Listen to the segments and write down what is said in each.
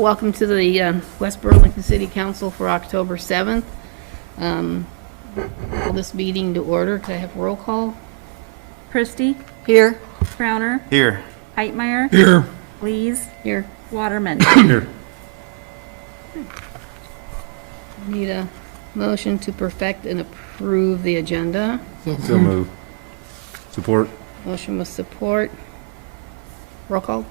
Welcome to the West Burlington City Council for October 7th. Call this meeting to order. Could I have roll call? Christie. Here. Crowner. Here. Heitmeyer. Here. Lees. Here. Waterman. Here. Need a motion to perfect and approve the agenda. So move. Support. Motion with support. Roll call?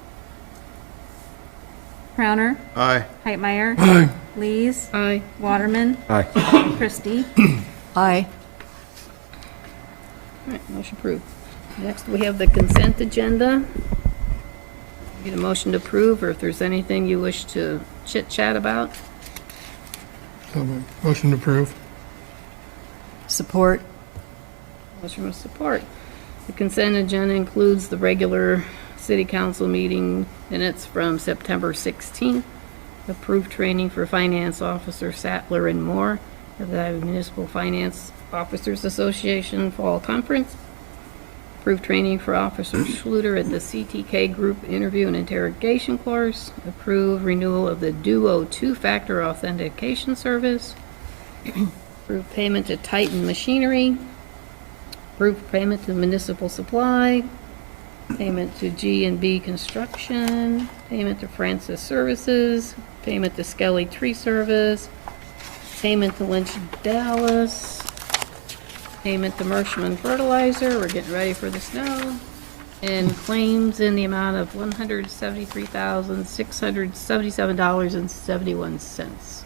Crowner. Aye. Heitmeyer. Aye. Lees. Aye. Waterman. Aye. Christie. Aye. All right, motion approved. Next, we have the consent agenda. Need a motion to approve, or if there's anything you wish to chit-chat about. So moved. Motion to approve. Support. Motion with support. The consent agenda includes the regular city council meeting minutes from September 16th, approved training for finance officer Sattler and Moore of the Municipal Finance Officers Association Fall Conference, approved training for Officer Schluter at the CTK Group Interview and Interrogation Course, approved renewal of the Duo two-factor authentication service, approved payment to Titan Machinery, approved payment to Municipal Supply, payment to G&B Construction, payment to Francis Services, payment to Skelly Tree Service, payment to Lynch Dallas, payment to Mershman Fertilizer, we're getting ready for the snow, and claims in the amount of $173,677.71.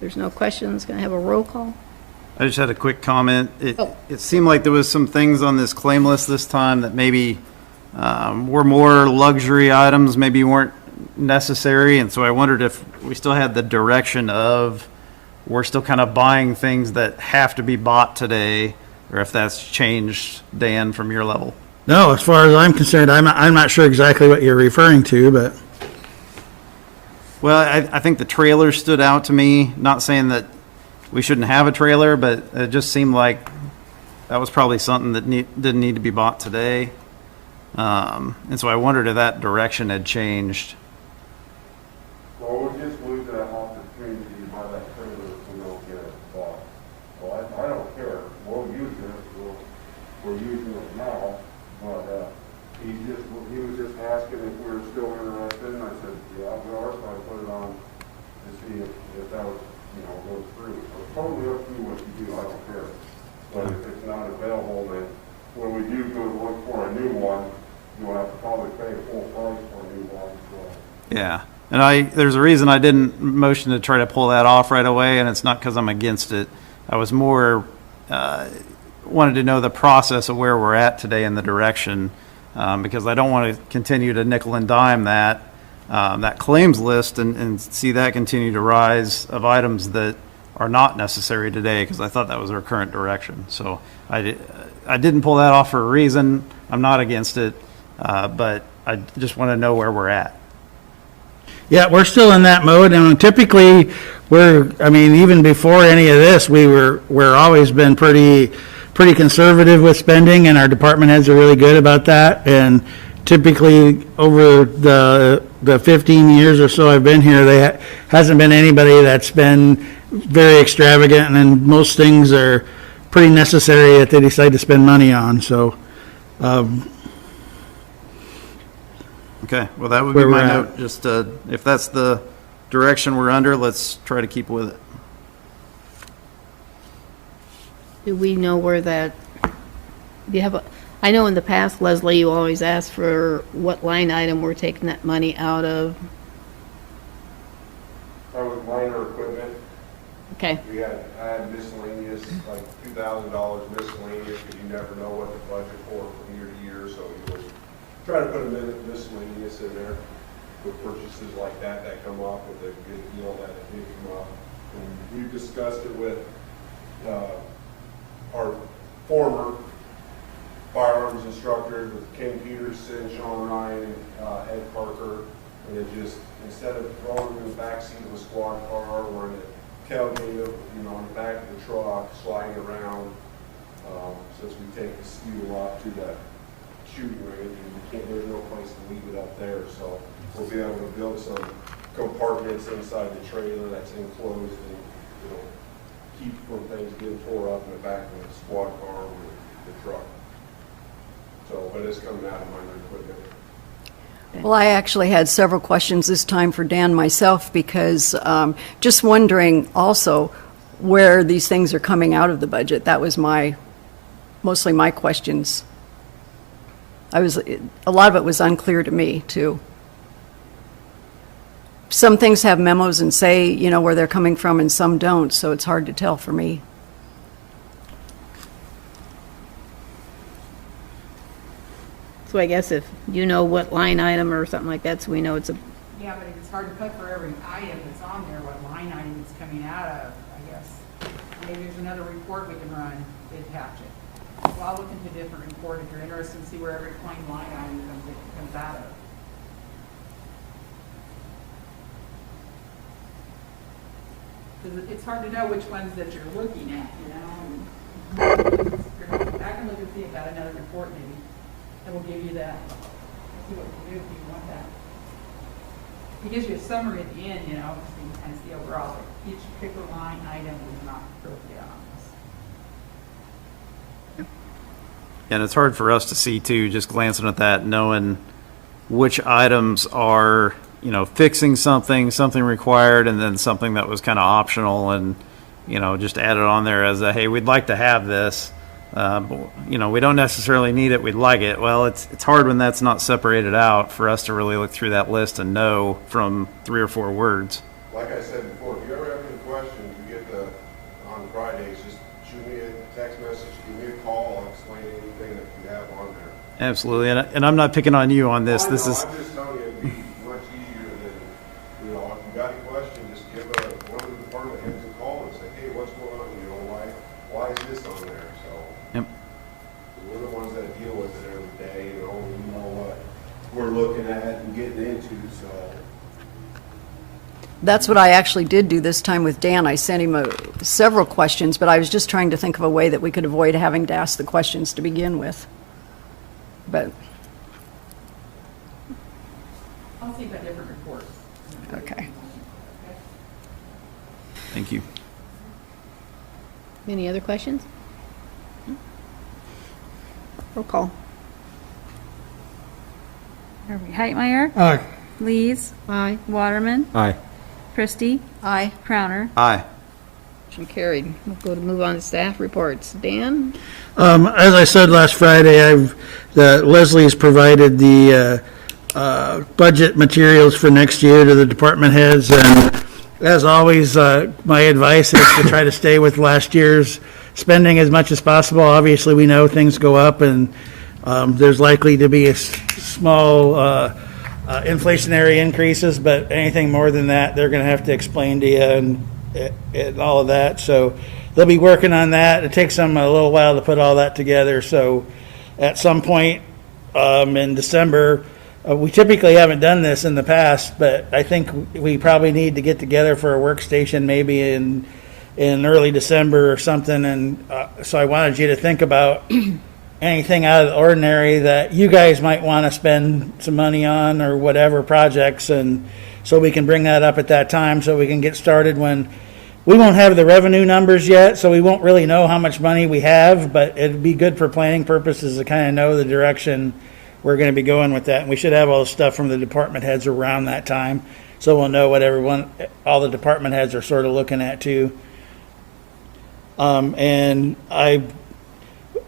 There's no questions, can I have a roll call? I just had a quick comment. Oh. It seemed like there was some things on this claim list this time that maybe were more luxury items, maybe weren't necessary. And so I wondered if we still had the direction of we're still kind of buying things that have to be bought today, or if that's changed, Dan, from your level. No, as far as I'm concerned, I'm not sure exactly what you're referring to, but Well, I think the trailer stood out to me, not saying that we shouldn't have a trailer, but it just seemed like that was probably something that didn't need to be bought today. And so I wondered if that direction had changed. Well, we'll just lose that opportunity to buy that trailer if we don't get it bought. Well, I don't care, we'll use it, we're using it now, but, he was just asking if we were still interested, and I said, yeah, we are, so I put it on to see if that was, goes through. So it's totally up to you what you do, I don't care. But if it's not available, then when we do go to look for a new one, you'll have to probably pay full price for a new one, so. Yeah. And there's a reason I didn't motion to try to pull that off right away, and it's not because I'm against it. I was more, wanted to know the process of where we're at today in the direction, because I don't want to continue to nickel and dime that claims list and see that continue to rise of items that are not necessary today, because I thought that was our current direction. So I didn't pull that off for a reason. I'm not against it, but I just want to know where we're at. yeah, we're still in that mode. And typically, even before any of this, we're always been pretty conservative with spending, and our department heads are really good about that. And typically, over the 15 years or so I've been here, there hasn't been anybody that's been very extravagant, and then most things are pretty necessary that they decide to spend money on. So, Okay, well, that would be Where my we're note. Just if that's the direction we're under, let's try to keep with it. Do we know where that, do you have I know in the past, Leslie, you always ask for what line item we're taking that money out of. That was minor equipment. Okay, I had miscellaneous, like $2,000 miscellaneous, because you never know what to budget for from year to year, so you would try to put a miscellaneous in there with purchases like that come up with a good deal that it did come up. And we discussed it with our former firearms instructors, with Ken Peterson, Sean Ryan, Ed Parker, and it just, instead of throwing them in the backseat of a squad car or in the tailgate of, in the back of the truck, sliding around, since we take the steel up to the shooting range, and there's no place to leave it up out there, so we'll be able to build some compartments inside the trailer that's enclosed and, you know, keep from things getting tore up in the back of the squad car or the truck. So, but it's coming out of minor equipment. Well, I actually had several questions this time for Dan myself, because just wondering also where these things are coming out of the budget. That was mostly my questions. A lot of it was unclear to me, too. Some things have memos and say, you know, where they're coming from, and some don't, so it's hard to tell for me. So I guess if you know what line item or something like that, so we know it's a, Yeah, but it's hard to put for every item that's on there, what line item it's coming out of, I guess. Maybe there's another report we can run to attach it. Well, I'll look into a different report if you're interested and see where every line item comes out of. Because it's hard to know which ones that you're looking at, you know? I can look and see about another report maybe, and we'll give you that. See what we can do if you want that. It gives you a summary at the end, you know, so you can kind of see overall, but each particular line item is not broken down on this. And it's hard for us to see too, just glancing at that, knowing which items are, you know, fixing something required, and then something that was kind of optional and, you know, just added on there as a, hey, we'd like to have this. But, you know, we don't necessarily need it, we'd like it. Well, it's hard when that's not separated out for us to really look through that list and know from 3 or 4 words. Like I said before, if you ever have any questions, you get on Fridays, just shoot me a text message, give me a call, I'll explain anything that you have on there. Absolutely, and I'm not picking on you on this. I This know, is, I'm just telling you, it'd be much easier than, you know, if you got any questions, just give one of the department heads a call and say, hey, what's going on, you know, why is this on there? So, yep. we're the ones that deal with it every day, you know, we know what we're looking at and getting into, so. That's what I actually did do this time with Dan. I sent him several questions, but I was just trying to think of a way that we could avoid having to ask the questions to begin with. But, I'll see about different reports. okay. thank you. any other questions? Roll call. Are we Heitmeyer? Aye. Lees? Aye. Waterman? Aye. Christie? Aye. Crowner? Aye. Motion carried. We'll move on to staff reports. Dan? As I said last Friday, Leslie's provided the budget materials for next year to the department heads, and as always, my advice is to try to stay with last year's spending as much as possible. Obviously, we know things go up, and there's likely to be a small inflationary increases, but anything more than that, they're going to have to explain to you and all of that. So they'll be working on that. It takes them a little while to put all that together. So at some point in December, we typically haven't done this in the past, but I think we probably need to get together for a workstation maybe in early December or something. And so I wanted you to think about anything out of the ordinary that you guys might want to spend some money on or whatever projects, and so we can bring that up at that time so we can get started when we won't have the revenue numbers yet, so we won't really know how much money we have, but it'd be good for planning purposes to kind of know the direction we're going to be going with that. And we should have all the stuff from the department heads around that time, so we'll know what all the department heads are sort of looking at too. And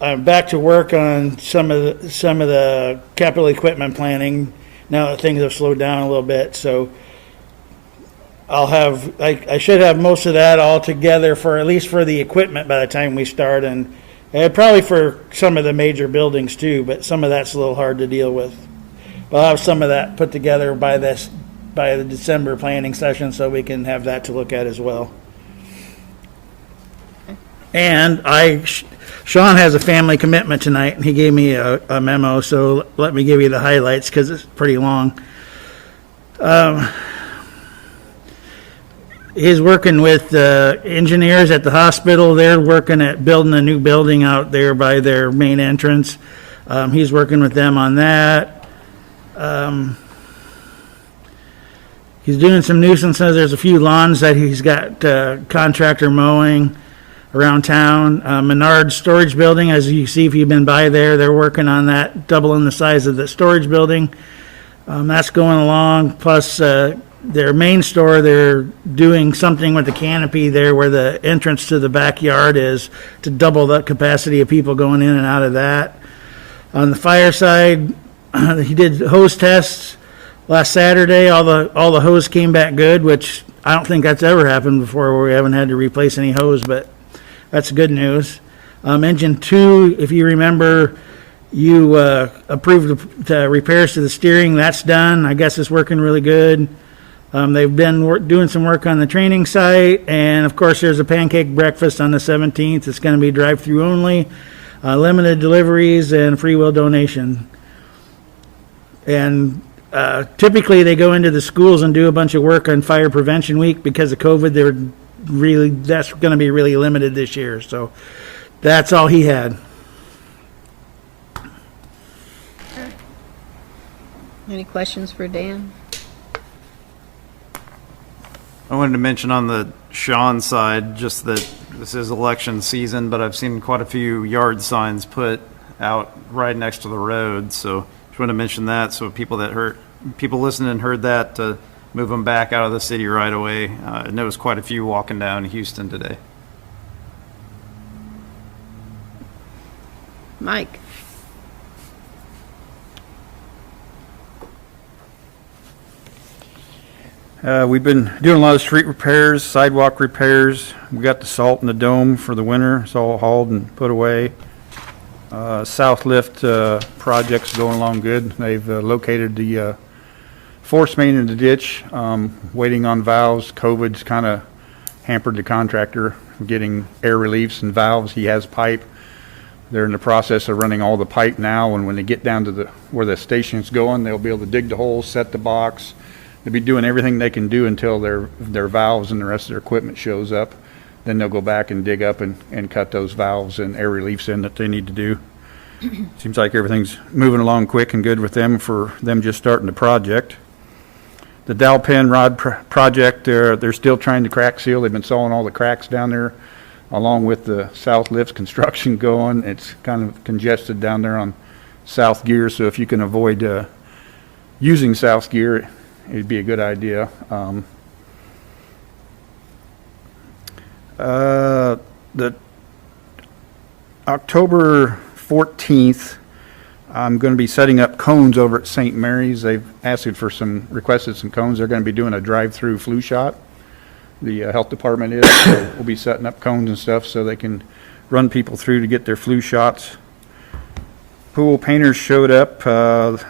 I'm back to work on some of the capital equipment planning now that things have slowed down a little bit. So I should have most of that all together for at least for the equipment by the time we start, and probably for some of the major buildings too. But some of that's a little hard to deal with. But I'll have some of that put together by the December planning session, so we can have that to look at as well. And Sean has a family commitment tonight, and he gave me a memo, so let me give you the highlights because it's pretty long. He's working with engineers at the hospital. They're working at building a new building out there by their main entrance. He's working with them on that. He's doing some nuisances. There's a few lawns that he's got contractor mowing around town. Menard Storage Building, as you see if you've been by there, they're working on that, doubling the size of the storage building. That's going along. Plus, their main store, they're doing something with the canopy there where the entrance to the backyard is to double the capacity of people going in and out of that. On the fire side, he did hose tests last Saturday. All the hose came back good, which I don't think that's ever happened before where we haven't had to replace any hose, but that's good news. Engine 2, if you remember, you approved the repairs to the steering. That's done. I guess it's working really good. They've been doing some work on the training site, and of course there's a pancake breakfast on the 17th. It's going to be drive-through only, limited deliveries, and free will donation. And typically they go into the schools and do a bunch of work on Fire Prevention Week. Because of COVID, that's going to be really limited this year. So that's all he had. Any questions for Dan? I wanted to mention on the Sean side, just that this is election season, but I've seen quite a few yard signs put out right next to the road. So just wanted to mention that, so people listening heard that, to move them back out of the city right away. I noticed quite a few walking down Houston today. Mike? We've been doing a lot of street repairs, sidewalk repairs. We got the salt in the dome for the winter. It's all hauled and put away. South lift project's going along good. They've located the force main in the ditch, waiting on valves. COVID's kind of hampered the contractor from getting air reliefs and valves. He has pipe. They're in the process of running all the pipe now, and when they get down to where the station's going, they'll be able to dig the hole, set the box. They'll be doing everything they can do until their valves and the rest of their equipment shows up. Then they'll go back and dig up and cut those valves and air reliefs in that they need to do. Seems like everything's moving along quick and good with them for them just starting the project. The dowel pen rod project, they're still trying to crack seal. They've been sawing all the cracks down there along with the South Lifts construction going. It's kind of congested down there on South Gear, so if you can avoid using South Gear, it'd be a good idea. The October 14th, I'm going to be setting up cones over at St. Mary's. They've requested some cones. They're going to be doing a drive-through flu shot. The health department is. So we'll be setting up cones and stuff so they can run people through to get their flu shots. Pool painters showed up.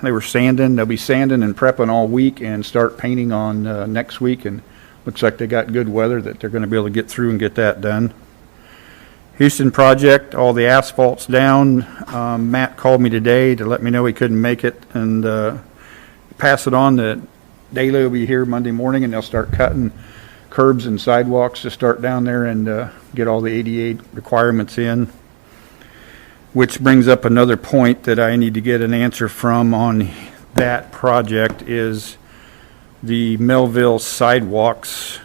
They were sanding. They'll be sanding and prepping all week and start painting on next week. And looks like they got good weather that they're going to be able to get through and get that done. Houston project, all the asphalt's down. Matt called me today to let me know he couldn't make it and pass it on that Daly will be here Monday morning and they'll start cutting curbs and sidewalks to start down there and get all the ADA requirements in. Which brings up another point that I need to get an answer from on that project is the Melville sidewalks.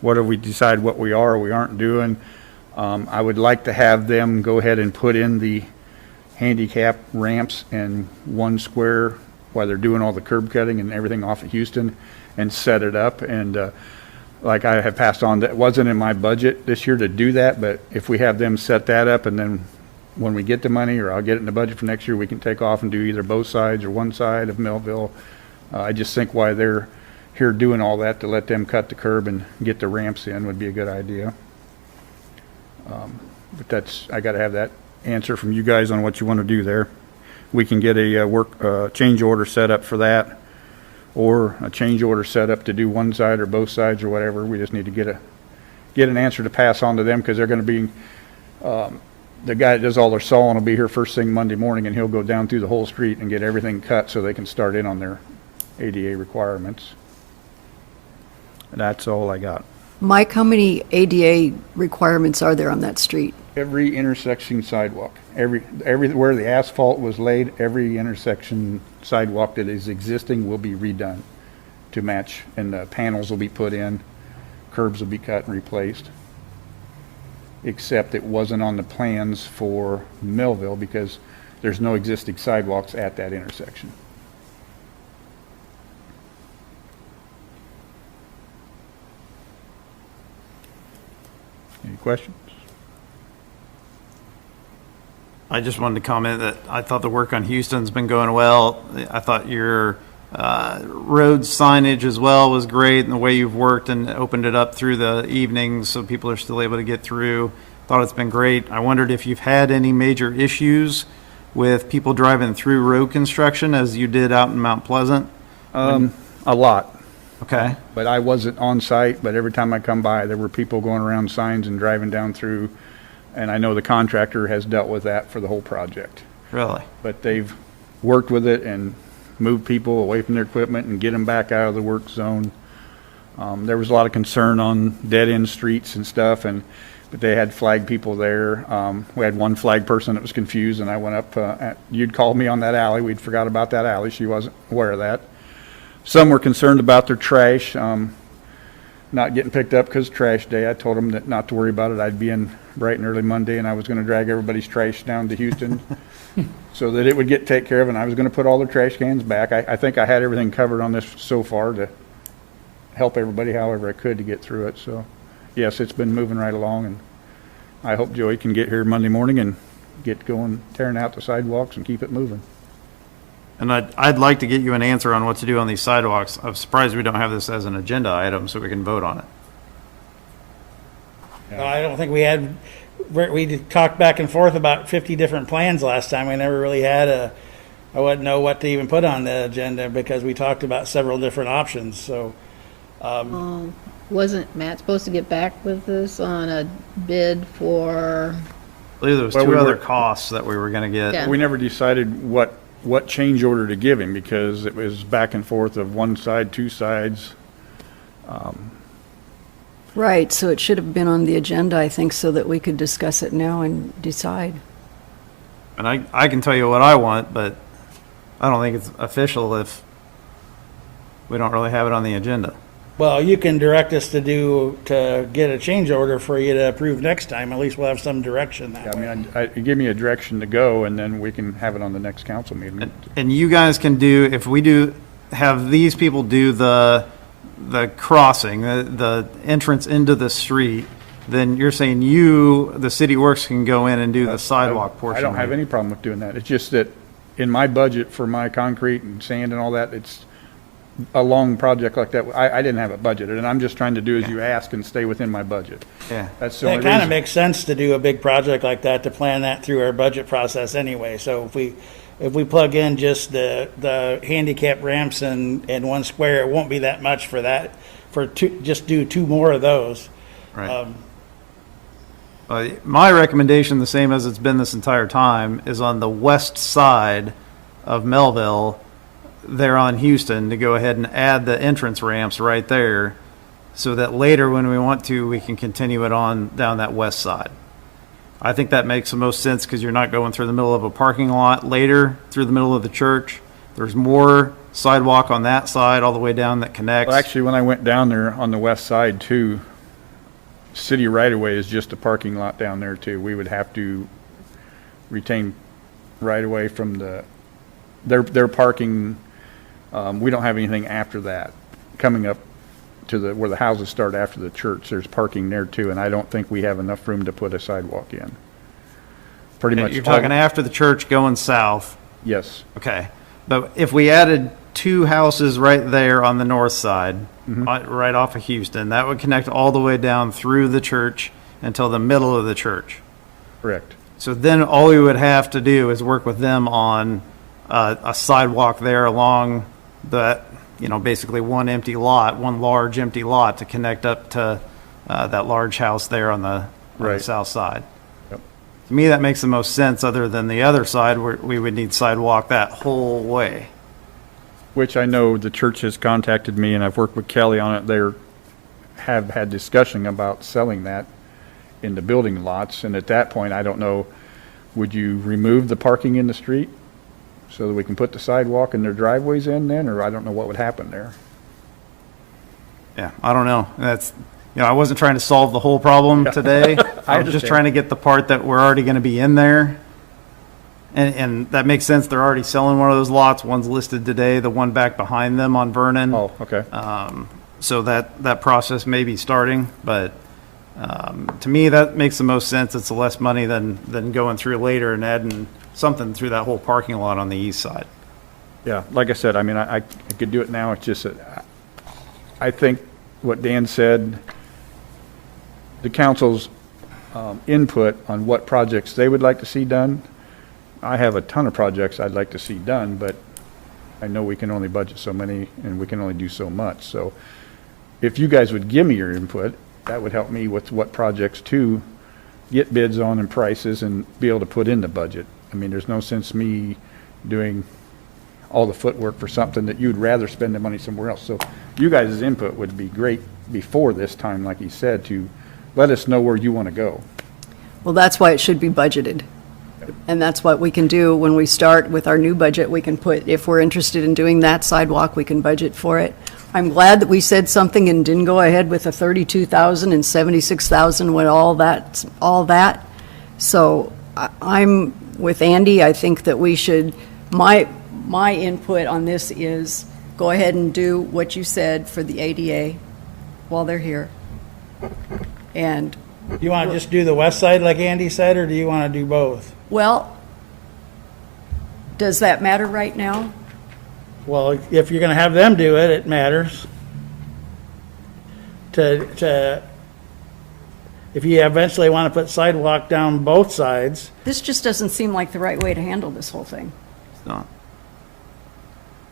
What do we decide what we are or we aren't doing? I would like to have them go ahead and put in the handicap ramps in one square while they're doing all the curb cutting and everything off of Houston and set it up. And like I have passed on, that wasn't in my budget this year to do that, but if we have them set that up and then when we get the money, or I'll get it in the budget for next year, we can take off and do either both sides or one side of Melville. I just think why they're here doing all that, to let them cut the curb and get the ramps in would be a good idea. But I got to have that answer from you guys on what you want to do there. We can get a change order set up for that, or a change order set up to do one side or both sides or whatever. We just need to get an answer to pass on to them, because they're going to be the guy that does all their sawing will be here first thing Monday morning, and he'll go down through the whole street and get everything cut so they can start in on their ADA requirements. That's all I got. Mike, how many ADA requirements are there on that street? Every intersection sidewalk, where the asphalt was laid, every intersection sidewalk that is existing will be redone. to match, and the panels will be put in, curbs will be cut and replaced. Except it wasn't on the plans for Millville because there's no existing sidewalks at that intersection. Any questions? I just wanted to comment that I thought the work on Houston's been going well. I thought your road signage as well was great, and the way you've worked and opened it up through the evenings so people are still able to get through. Thought it's been great. I wondered if you've had any major issues with people driving through road construction as you did out in Mount Pleasant? A lot. Okay. But I wasn't on site, but every time I come by, there were people going around signs and driving down through, and I know the contractor has dealt with that for the whole project. Really? But they've worked with it and moved people away from their equipment and get them back out of the work zone. There was a lot of concern on dead-end streets and stuff, but they had flag people there. We had one flag person that was confused, and I went up, you'd called me on that alley. We'd forgot about that alley. She wasn't aware of that. Some were concerned about their trash, not getting picked up because trash day. I told them that not to worry about it. I'd be in bright and early Monday, and I was going to drag everybody's trash down to Houston so that it would get taken care of, and I was going to put all the trash cans back. I think I had everything covered on this so far to help everybody however I could to get through it. So, yes, it's been moving right along, and I hope Joey can get here Monday morning and get going, tearing out the sidewalks and keep it moving. And I'd like to get you an answer on what to do on these sidewalks. I'm surprised we don't have this as an agenda item so we can vote on it. I don't think we talked back and forth about 50 different plans last time. We never really had I wouldn't know what to even put on the agenda because we talked about several different options, so. Wasn't Matt supposed to get back with us on a bid for, I believe there was Well, two we other were- costs that we were going to get. Yeah. We never decided what change order to give him because it was back and forth of one side, two sides. Right, so it should have been on the agenda, I think, so that we could discuss it now and decide. And I can tell you what I want, but I don't think it's official if we don't really have it on the agenda. Well, you can direct us to get a change order for you to approve next time. At least we'll have some direction that I way. mean, give me a direction to go, and then we can have it on the next council meeting. And you guys can do, if we do, have these people do the crossing, the entrance into the street, then you're saying the city works can go in and do the sidewalk portion. I don't have any problem with doing that. It's just that in my budget for my concrete and sand and all that, it's a long project like that. I didn't have it budgeted, and I'm just trying to do as you ask and stay within my budget. Yeah. That's the It only kind of reason. makes sense to do a big project like that, to plan that through our budget process anyway. So if we plug in just the handicap ramps and one square, it won't be that much for that, just do two more of those. Right. My recommendation, the same as it's been this entire time, is on the west side of Melville, there on Houston, to go ahead and add the entrance ramps right there so that later when we want to, we can continue it on down that west side. I think that makes the most sense because you're not going through the middle of a parking lot later through the middle of the church. There's more sidewalk on that side all the way down that connects. Well, actually, when I went down there on the west side too, city right-of-way is just a parking lot down there too. We would have to retain right-of-way from their parking. We don't have anything after that. Coming up to where the houses start after the church, there's parking there too, and I don't think we have enough room to put a sidewalk in. Pretty much. You're talking after the church going south. Yes. Okay. But if we added two houses right there on the north side, right off of Houston, that would connect all the way down through the church until the middle of the church. Correct. So then all we would have to do is work with them on a sidewalk there along that, basically one large empty lot to connect up to that large house there on the Right. south side. Yep. To me, that makes the most sense, other than the other side where we would need sidewalk that whole way. Which I know the church has contacted me, and I've worked with Kelly on it. They have had discussion about selling that in the building lots, and at that point, I don't know, would you remove the parking in the street so that we can put the sidewalk and their driveways in then, or I don't know what would happen there. Yeah, I don't know. That's, I wasn't trying to solve the whole problem today. I was just understand. trying to get the part that we're already gonna be in there. And that makes sense. They're already selling one of those lots. One's listed today, the one back behind them on Vernon. Oh, okay. So that process may be starting, but to me, that makes the most sense. It's less money than going through later and adding something through that whole parking lot on the east side. Yeah, like I said, I mean, I could do it now, it's just that I think what Dan said, the council's input on what projects they would like to see done, I have a ton of projects I'd like to see done, but I know we can only budget so many and we can only do so much. So if you guys would give me your input, that would help me with what projects to get bids on and prices and be able to put in the budget. I mean, there's no sense me doing all the footwork for something that you'd rather spend the money somewhere else. So you guys' input would be great before this time, like he said, to let us know where you want to go. Well, that's why it should be budgeted. And that's what we can do when we start with our new budget. We can put, if we're interested in doing that sidewalk, we can budget for it. I'm glad that we said something and didn't go ahead with the 32,000 and 76,000 with all that. So I'm with Andy. I think that we should, my input on this is go ahead and do what you said for the ADA while they're here. And, Do you want to just do the west side like Andy said, or do you want to do both? well, does that matter right now? Well, if you're going to have them do it, it matters. If you eventually want to put sidewalk down both sides, This just doesn't seem like the right way to handle this whole thing. It's not.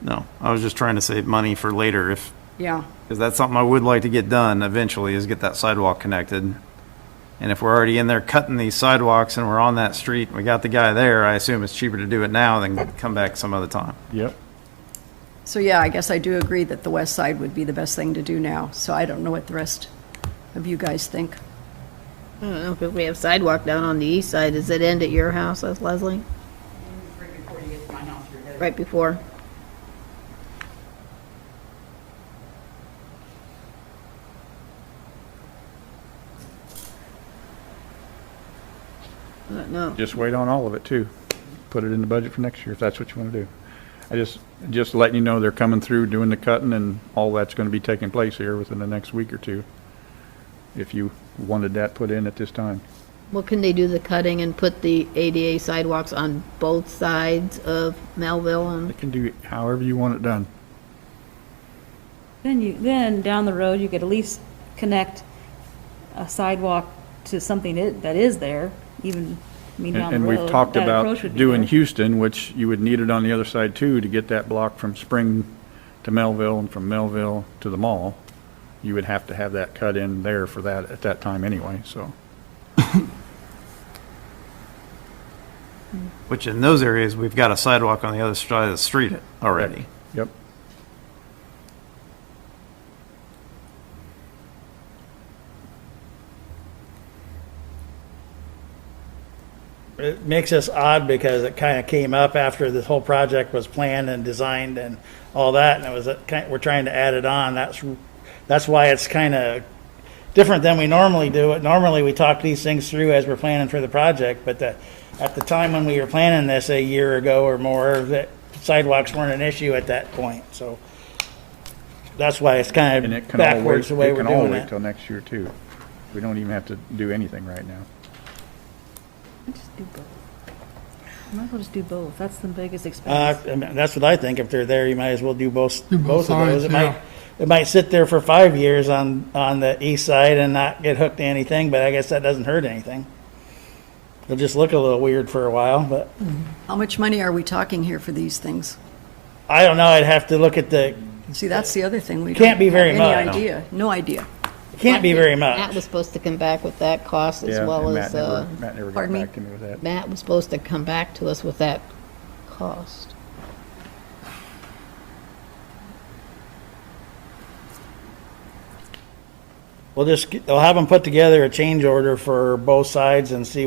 No, I was just trying to save money for later Yeah. because that's something I would like to get done eventually, is get that sidewalk connected. And if we're already in there cutting these sidewalks and we're on that street, we got the guy there, I assume it's cheaper to do it now than come back some other time. Yep. So, yeah, I guess I do agree that the west side would be the best thing to do now. So I don't know what the rest of you guys think. I don't know if we have sidewalk down on the east side, does it end at your house, Leslie? Right before you get to my house, you're headed. Right before? I don't know. Just wait on all of it too. Put it in the budget for next year if that's what you want to do. I just letting you know they're coming through, doing the cutting, and all that's going to be taking place here within the next week or two. If you wanted that put in at this time. Well, can they do the cutting and put the ADA sidewalks on both sides of Melville They and, can do it however you want it done. Then down the road, you could at least connect a sidewalk to something that is there, even, I mean, down the And road. we've talked That about approach would be doing there. Houston, which you would need it on the other side too, to get that block from Spring to Melville and from Melville to the mall. You would have to have that cut in there for that at that time anyway, so. Which in those areas, we've got a sidewalk on the other side of the street already. Yep. it makes us odd because it kind of came up after this whole project was planned and designed and all that, and it was, we're trying to add it on. That's why it's kind of different than we normally do it. Normally, we talk these things through as we're planning for the project, but at the time when we were planning this a year ago or more, the sidewalks weren't an issue at that point, so that's why it's kind And of it can all wait, backwards the way it we're can all doing wait it. till next year too. We don't even have to do anything right now. Just do both. Might as well just do both. That's the biggest I expense. mean, that's what I think. If they're there, you might as well do both of those. sides, yeah. It might sit there for 5 years on the east side and not get hooked to anything, but I guess that doesn't hurt anything. It'll just look a little weird for a while, but How much money are we talking here for these things? I don't know. I'd have to look at the, See, that's the other thing. We Can't don't be very have much. any idea. No idea. it can't be very Matt much. was supposed to come back with that cost as Yeah, well and as, Matt never got pardon me? back to me with that. Matt was supposed to come back to us with that cost. They'll have them put together a change order for both sides and see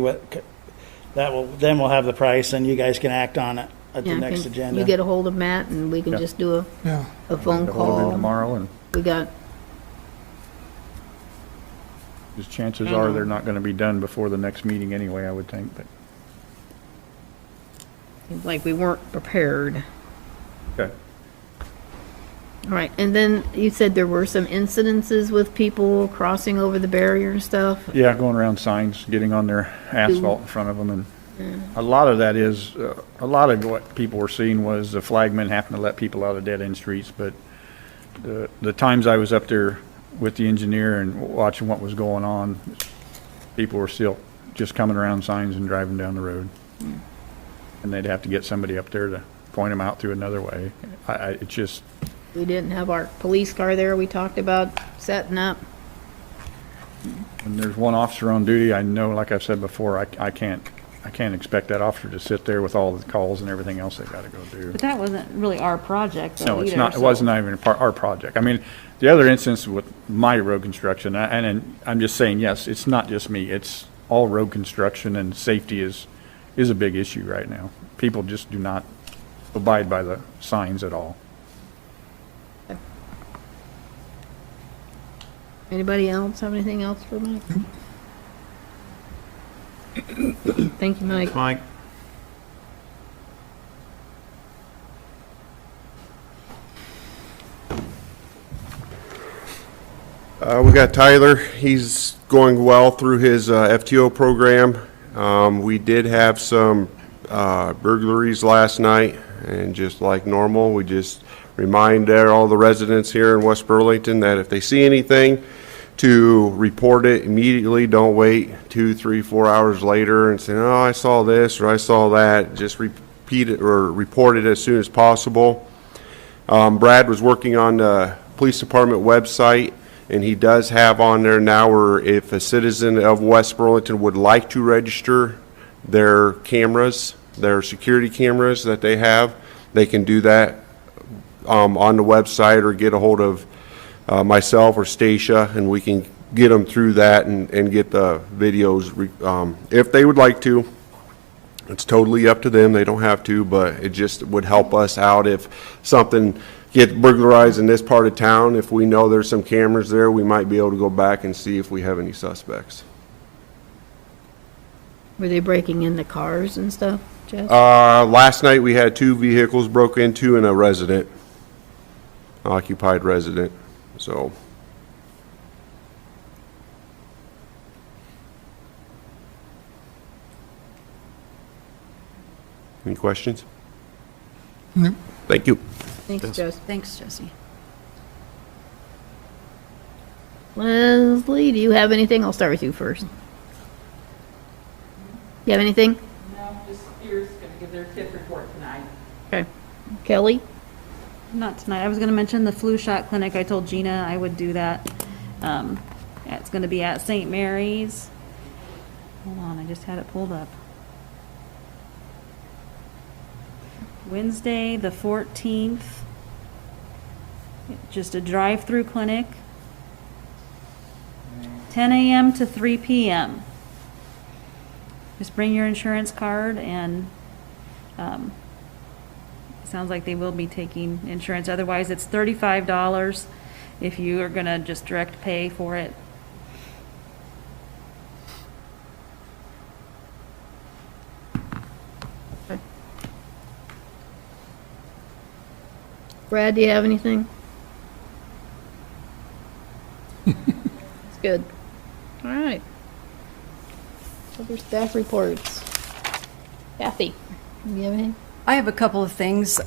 then we'll have the price and you guys can act on it at the Yeah, next can agenda. You get a hold of Matt and we can Yeah. just do Yeah. a phone Get hold of her call. tomorrow and We got Because chances are they're not going to be done before the next meeting anyway, I would think, but, Seems like we weren't prepared. okay. All right, and then you said there were some incidences with people crossing over the barrier and stuff? Yeah, going around signs, getting on their asphalt in front of them, and a lot of that is, a lot of what people were seeing was the flagmen having to let people out of dead-end streets, but the times I was up there with the engineer and watching what was going on, people were still just coming around signs and driving down the road. And they'd have to get somebody up there to point them out through another way. It's just, We didn't have our police car there, we talked about setting up. when there's one officer on duty, I know, like I've said before, I can't expect that officer to sit there with all the calls and everything else they gotta go do. But that wasn't really our project though No, it's either, not, it so- wasn't even our project. I mean, the other instance with my road construction, and I'm just saying, yes, it's not just me, it's all road construction, and safety is a big issue right now. People just do not abide by the signs at all. Anybody else have anything else for Mike? Thank you, Mike. Mike? We got Tyler. He's going well through his FTO program. We did have some burglaries last night, and just like normal, we just remind all the residents here in West Burlington that if they see anything, to report it immediately. Don't wait 2, 3, 4 hours later and say, "Oh, I saw this," or "I saw that." Just repeat it or report it as soon as possible. Brad was working on the police department website, and he does have on there now where if a citizen of West Burlington would like to register their cameras, their security cameras that they have, they can do that on the website, or get a hold of myself or Stacia, and we can get them through that and get the videos if they would like to. It's totally up to them. They don't have to, but it just would help us out if something gets burglarized in this part of town. If we know there's some cameras there, we might be able to go back and see if we have any suspects. Were they breaking into cars and stuff, Jeff? Last night we had 2 vehicles broke into and a resident, occupied resident, so. Any questions? No. Thank you. Thanks, Jess. Thanks, Jesse. Leslie, do you have anything? I'll start with you first. You have anything? No, just Spears gonna give their TIF report tonight. Okay. Kelly? Not tonight. I was gonna mention the flu shot clinic. I told Gina I would do that. It's gonna be at St. Mary's. Hold on, I just had it pulled up. Wednesday, the 14th. Just a drive-through clinic. 10 a.m. to 3 p.m. Just bring your insurance card, and it sounds like they will be taking insurance. Otherwise, it's $35 if you are gonna just direct pay for it. Brad, do you have anything? It's good. All right. Other staff reports. Kathy, do you have anything? I have a couple of things.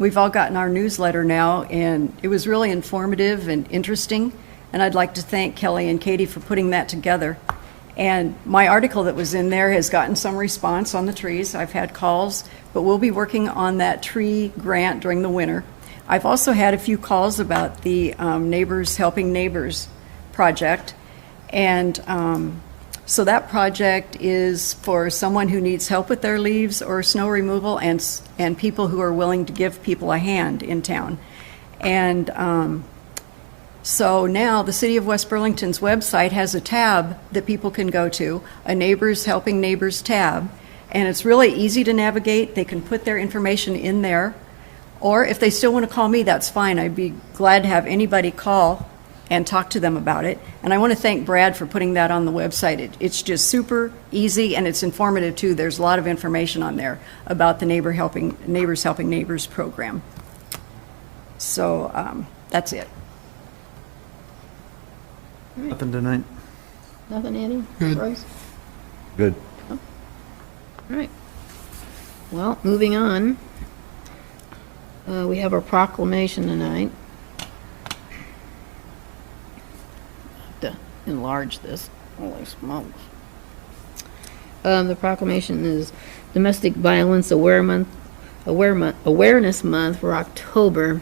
We've all gotten our newsletter now, and it was really informative and interesting, and I'd like to thank Kelly and Katie for putting that together. And my article that was in there has gotten some response on the trees. I've had calls, but we'll be working on that tree grant during the winter. I've also had a few calls about the Neighbors Helping Neighbors project, and so that project is for someone who needs help with their leaves or snow removal, and people who are willing to give people a hand in town. And so now the City of West Burlington's website has a tab that people can go to, a Neighbors Helping Neighbors tab, and it's really easy to navigate. They can put their information in there, or if they still want to call me, that's fine. I'd be glad to have anybody call and talk to them about it. And I want to thank Brad for putting that on the website. It's just super easy and it's informative too. There's a lot of information on there about the Neighbors Helping Neighbors program. So that's it. Nothing tonight. Nothing, Andy? Bryce? Good. All right. Well, moving on. We have a proclamation tonight. Have to enlarge this. Holy smokes. The proclamation is Domestic Violence Awareness Month for October.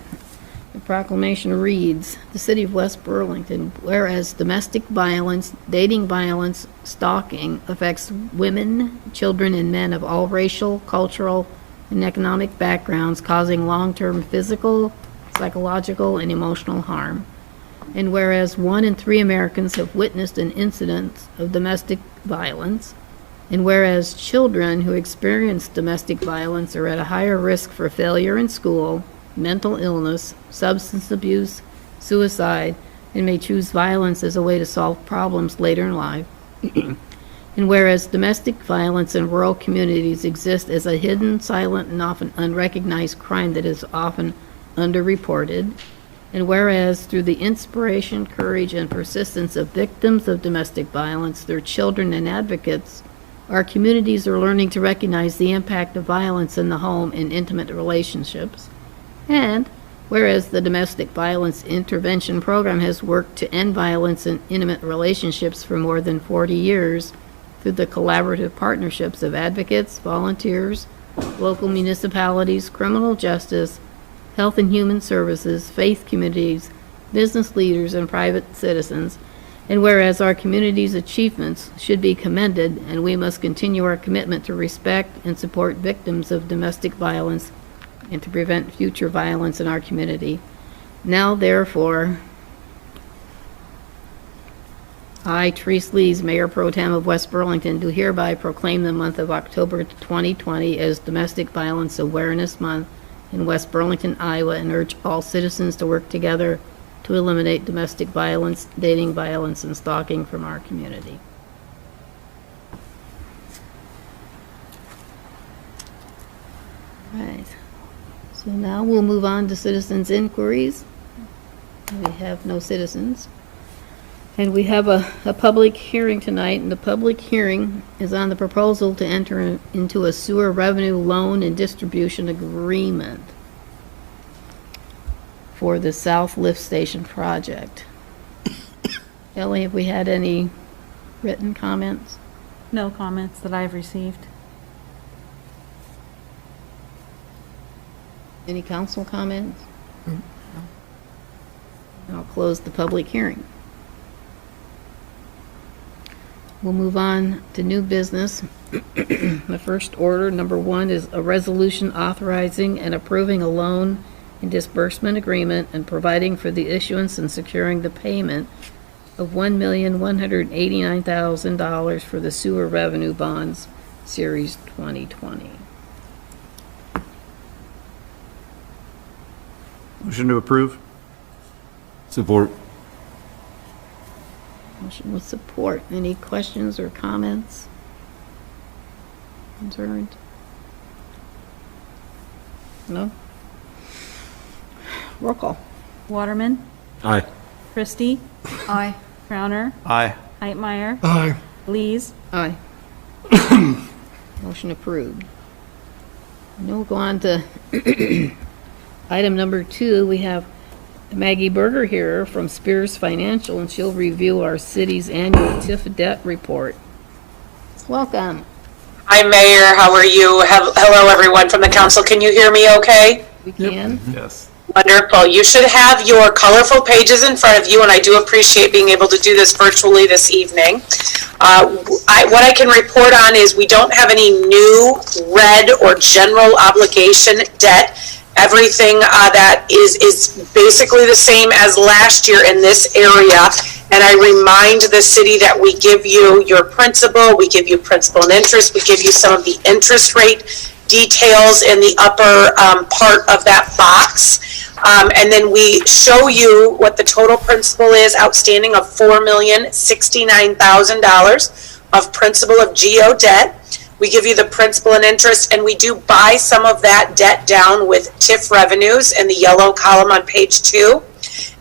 The proclamation reads, the City of West Burlington, whereas domestic violence, dating violence, stalking affects women, children, and men of all racial, cultural, and economic backgrounds, causing long-term physical, psychological, and emotional harm. And whereas 1 in 3 Americans have witnessed an incident of domestic violence, and whereas children who experience domestic violence are at a higher risk for failure in school, mental illness, substance abuse, suicide, and may choose violence as a way to solve problems later in life. And whereas domestic violence in rural communities exists as a hidden, silent, and often unrecognized crime that is often underreported, and whereas through the inspiration, courage, and persistence of victims of domestic violence, their children, and advocates, our communities are learning to recognize the impact of violence in the home and intimate relationships. And whereas the Domestic Violence Intervention Program has worked to end violence in intimate relationships for more than 40 years through the collaborative partnerships of advocates, volunteers, local municipalities, criminal justice, health and human services, faith communities, business leaders, and private citizens. And whereas our community's achievements should be commended, and we must continue our commitment to respect and support victims of domestic violence and to prevent future violence in our community. Now, therefore, I, Therese Lees, Mayor Pro Tem of West Burlington, do hereby proclaim the month of October 2020 as Domestic Violence Awareness Month in West Burlington, Iowa, and urge all citizens to work together to eliminate domestic violence, dating violence, and stalking from our community. Right. So now we'll move on to citizens' inquiries. We have no citizens. And we have a public hearing tonight, and the public hearing is on the proposal to enter into a sewer revenue loan and distribution agreement for the South Lift Station project. Ellie, have we had any written comments? No comments that I've received. Any council comments? No. I'll close the public hearing. We'll move on to new business. The first order, number 1, is a resolution authorizing and approving a loan and disbursement agreement and providing for the issuance and securing the payment of $1,189,000 for the sewer revenue bonds, Series 2020. Motion to approve? Support. Motion with support. Any questions or comments? Concerns? No? Roll call. Waterman, Aye. Christie, Aye. Crowner, Aye. Heitmeyer, Aye. Lees. Aye. Motion approved. Now we'll go on to item number 2. We have Maggie Berger here from Spears Financial, and she'll review our city's annual TIF debt report. Welcome. Hi, Mayor. How are you? Hello, everyone from the council. Can you hear me okay? We can. Yes. Wonderful. You should have your colorful pages in front of you, and I do appreciate being able to do this virtually this evening. What I can report on is we don't have any new red or general obligation debt. Everything that is basically the same as last year in this area. And I remind the city that we give you your principal, we give you principal and interest, we give you some of the interest rate details in the upper part of that box. And then we show you what the total principal is outstanding of $4,069,000 of principal of GO debt. We give you the principal and interest, and we do buy some of that debt down with TIF revenues in the yellow column on page 2.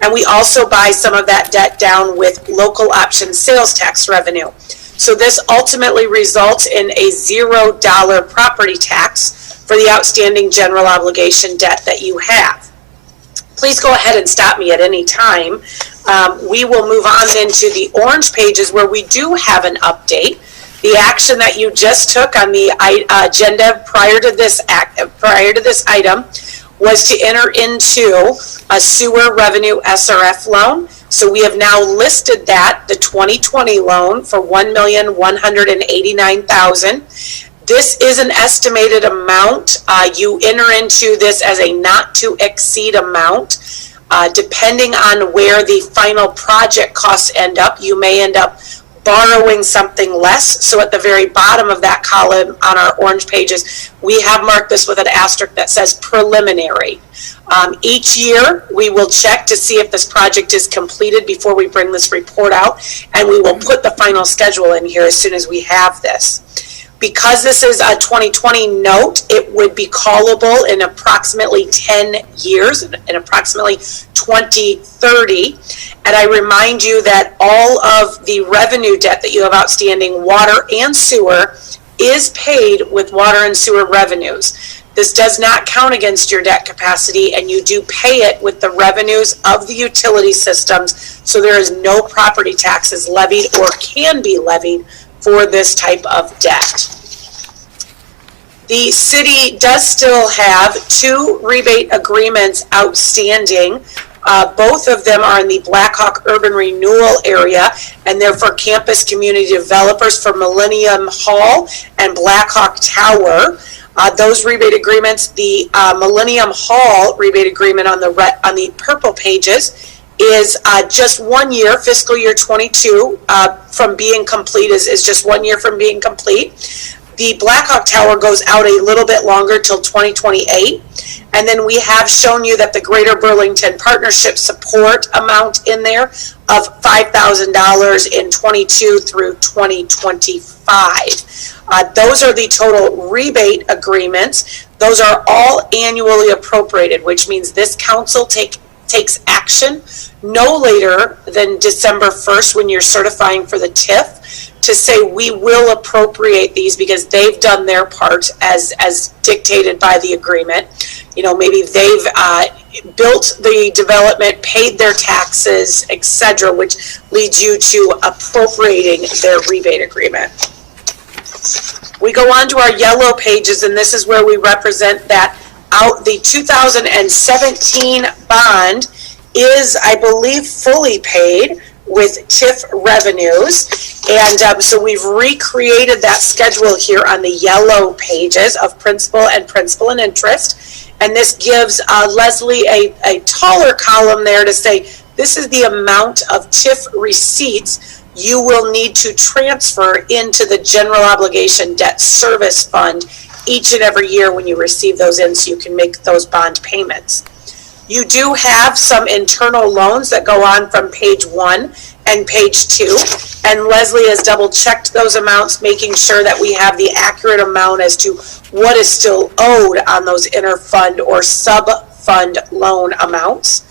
And we also buy some of that debt down with local option sales tax revenue. So this ultimately results in a $0 property tax for the outstanding general obligation debt that you have. Please go ahead and stop me at any time. We will move on then to the orange pages where we do have an update. The action that you just took on the agenda prior to this item was to enter into a sewer revenue SRF loan. So we have now listed that, the 2020 loan, for $1,189,000. This is an estimated amount. You enter into this as a not to exceed amount. Depending on where the final project costs end up, you may end up borrowing something less. So at the very bottom of that column on our orange pages, we have marked this with an asterisk that says preliminary. Each year, we will check to see if this project is completed before we bring this report out, and we will put the final schedule in here as soon as we have this. Because this is a 2020 note, it would be callable in approximately 10 years, in approximately 2030. And I remind you that all of the revenue debt that you have outstanding, water and sewer, is paid with water and sewer revenues. This does not count against your debt capacity, and you do pay it with the revenues of the utility systems, so there is no property taxes levied or can be levied for this type of debt. The city does still have 2 rebate agreements outstanding. Both of them are in the Blackhawk Urban Renewal area, and they're for campus community developers for Millennium Hall and Blackhawk Tower. Those rebate agreements, the Millennium Hall rebate agreement on the purple pages is just 1 year, fiscal year 22, from being complete, is just 1 year from being complete. The Blackhawk Tower goes out a little bit longer till 2028. And then we have shown you that the Greater Burlington Partnership support amount in there of $5,000 in 22 through 2025. Those are the total rebate agreements. Those are all annually appropriated, which means this council takes action no later than December 1st when you're certifying for the TIF to say we will appropriate these because they've done their part as dictated by the agreement. You know, maybe they've built the development, paid their taxes, etc., which leads you to appropriating their rebate agreement. We go on to our yellow pages, and this is where we represent that the 2017 bond is, I believe, fully paid with TIF revenues. And so we've recreated that schedule here on the yellow pages of principal and interest. And this gives Leslie a taller column there to say, this is the amount of TIF receipts you will need to transfer into the general obligation debt service fund each and every year when you receive those in so you can make those bond payments. You do have some internal loans that go on from page 1 and page 2, and Leslie has double checked those amounts, making sure that we have the accurate amount as to what is still owed on those interfund or sub-fund loan amounts.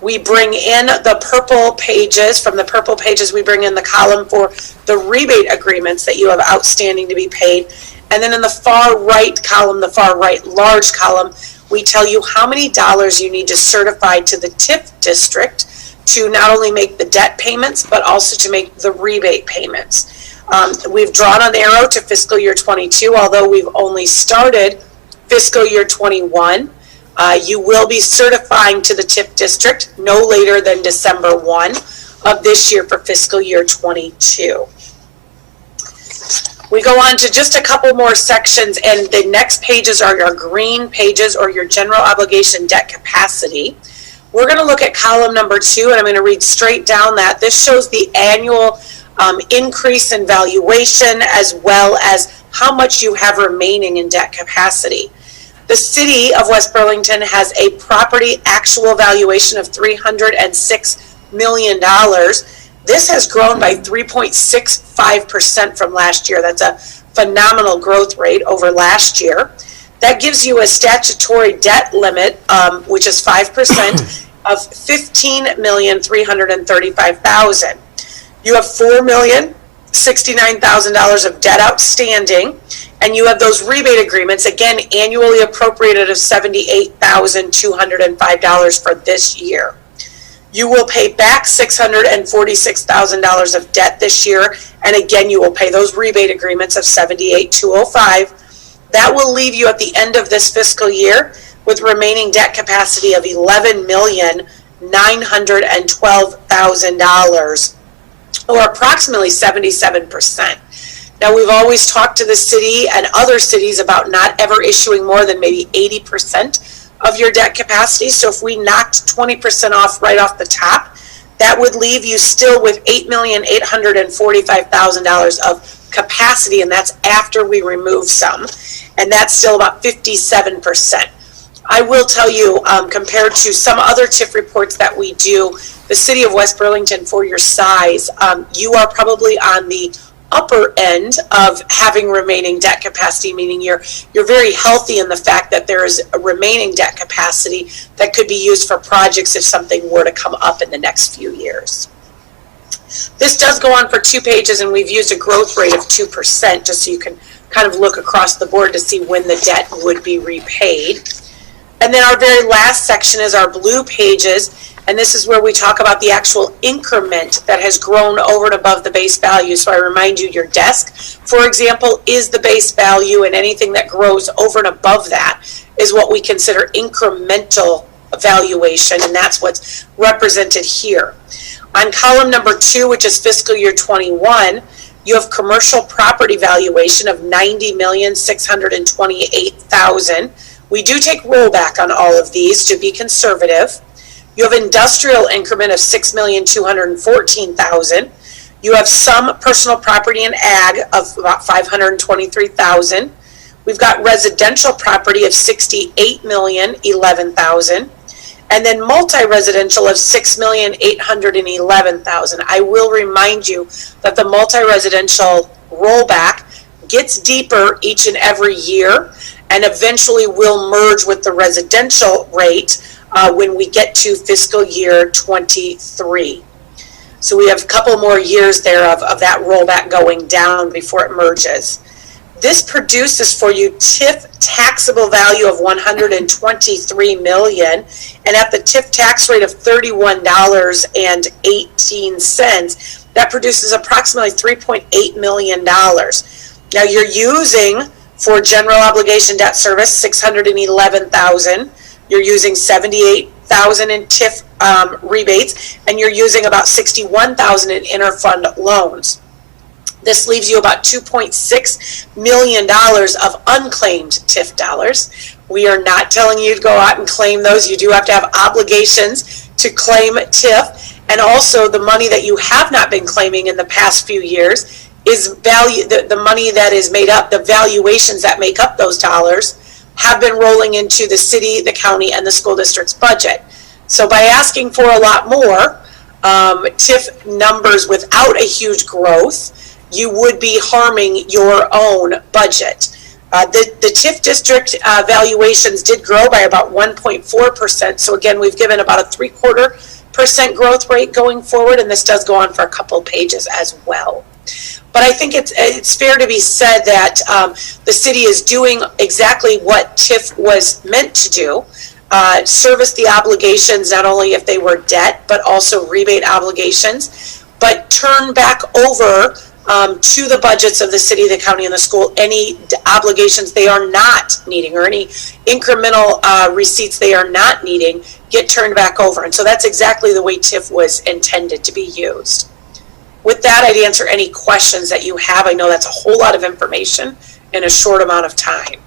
We bring in the purple pages. From the purple pages, we bring in the column for the rebate agreements that you have outstanding to be paid. And then in the far right column, the far right large column, we tell you how many dollars you need to certify to the TIF district to not only make the debt payments, but also to make the rebate payments. We've drawn an arrow to fiscal year 22, although we've only started fiscal year 21. You will be certifying to the TIF district no later than December 1 of this year for fiscal year 22. We go on to just a couple more sections, and the next pages are your green pages or your general obligation debt capacity. We're going to look at column number 2, and I'm going to read straight down that. This shows the annual increase in valuation as well as how much you have remaining in debt capacity. The city of West Burlington has a property actual valuation of $306 million. This has grown by 3.65% from last year. That's a phenomenal growth rate over last year. That gives you a statutory debt limit, which is 5%, of $15,335,000. You have $4,069,000 of debt outstanding, and you have those rebate agreements, again, annually appropriated of $78,205 for this year. You will pay back $646,000 of debt this year, and again, you will pay those rebate agreements of $78,205. That will leave you at the end of this fiscal year with remaining debt capacity of $11,912,000, or approximately 77%. Now, we've always talked to the city and other cities about not ever issuing more than maybe 80% of your debt capacity. So if we knocked 20% off right off the top, that would leave you still with $8,845,000 of capacity, and that's after we remove some, and that's still about 57%. I will tell you, compared to some other TIF reports that we do, the city of West Burlington, for your size, you are probably on the upper end of having remaining debt capacity, meaning you're very healthy in the fact that there is a remaining debt capacity that could be used for projects if something were to come up in the next few years. This does go on for 2 pages, and we've used a growth rate of 2% just so you can kind of look across the board to see when the debt would be repaid. And then our very last section is our blue pages, and this is where we talk about the actual increment that has grown over and above the base value. So I remind you, your desk, for example, is the base value, and anything that grows over and above that is what we consider incremental valuation, and that's what's represented here. On column number 2, which is fiscal year 21, you have commercial property valuation of $90,628,000. We do take rollback on all of these to be conservative. You have industrial increment of $6,214,000. You have some personal property and ag of about $523,000. We've got residential property of $68,011,000. And then multi-residential of $6,811,000. I will remind you that the multi-residential rollback gets deeper each and every year, and eventually will merge with the residential rate when we get to fiscal year 23. So we have a couple more years there of that rollback going down before it merges. This produces for you TIF taxable value of $123 million, and at the TIF tax rate of $31.18, that produces approximately $3.8 million. Now you're using, for general obligation debt service, $611,000. You're using $78,000 in TIF rebates, and you're using about $61,000 in interfund loans. This leaves you about $2.6 million of unclaimed TIF dollars. We are not telling you to go out and claim those. You do have to have obligations to claim TIF, and also the money that you have not been claiming in the past few years is the money that is made up, the valuations that make up those dollars have been rolling into the city, the county, and the school district's budget. So by asking for a lot more TIF numbers without a huge growth, you would be harming your own budget. The TIF district valuations did grow by about 1.4%. So again, we've given about a 0.75% growth rate going forward, and this does go on for a couple pages as well. But I think it's fair to be said that the city is doing exactly what TIF was meant to do, service the obligations, not only if they were debt, but also rebate obligations, but turn back over to the budgets of the city, the county, and the school any obligations they are not needing, or any incremental receipts they are not needing get turned back over. And so that's exactly the way TIF was intended to be used. With that, I'd answer any questions that you have. I know that's a whole lot of information in a short amount of time.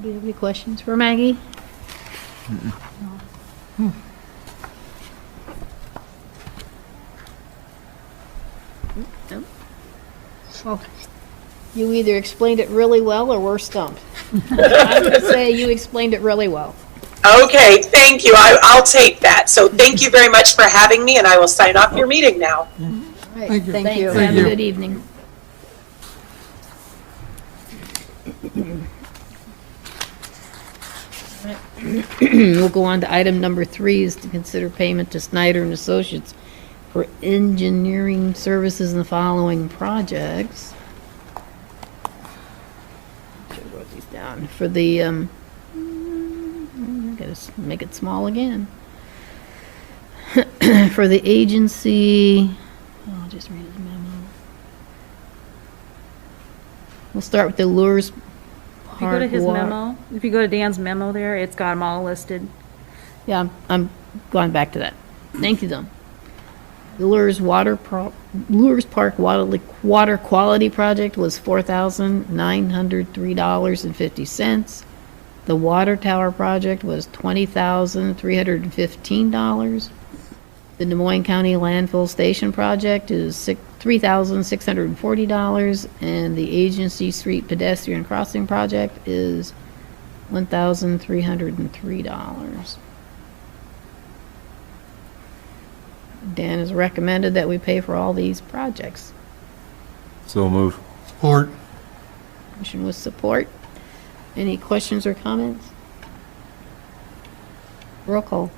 Do you have any questions for Maggie? No. Well, you either explained it really well or we're stumped. I'm gonna say you explained it really well. Okay, thank you. I'll take that. So thank you very much for having me, and I will sign off your meeting now. Thank you. Thanks, have a good evening. We'll go on to item number 3, is to consider payment to Snyder and Associates for engineering services in the following projects. Should have wrote these down. For the, gotta make it small again. For the agency, I'll just read his memo. We'll start with the Lures If you go to Park his Wa- memo, if you go to Dan's memo there, it's got them all listed. Yeah, I'm going back to that. Thank you, though. The Lures Park Water Quality Project was $4,903.50. The Water Tower Project was $20,315. The Des Moines County Landfill Station Project is $3,640, and the Agency Street Pedestrian Crossing Project is $1,303. Dan has recommended that we pay for all these projects. So move. Support. Motion with support. Any questions or comments? Roll call.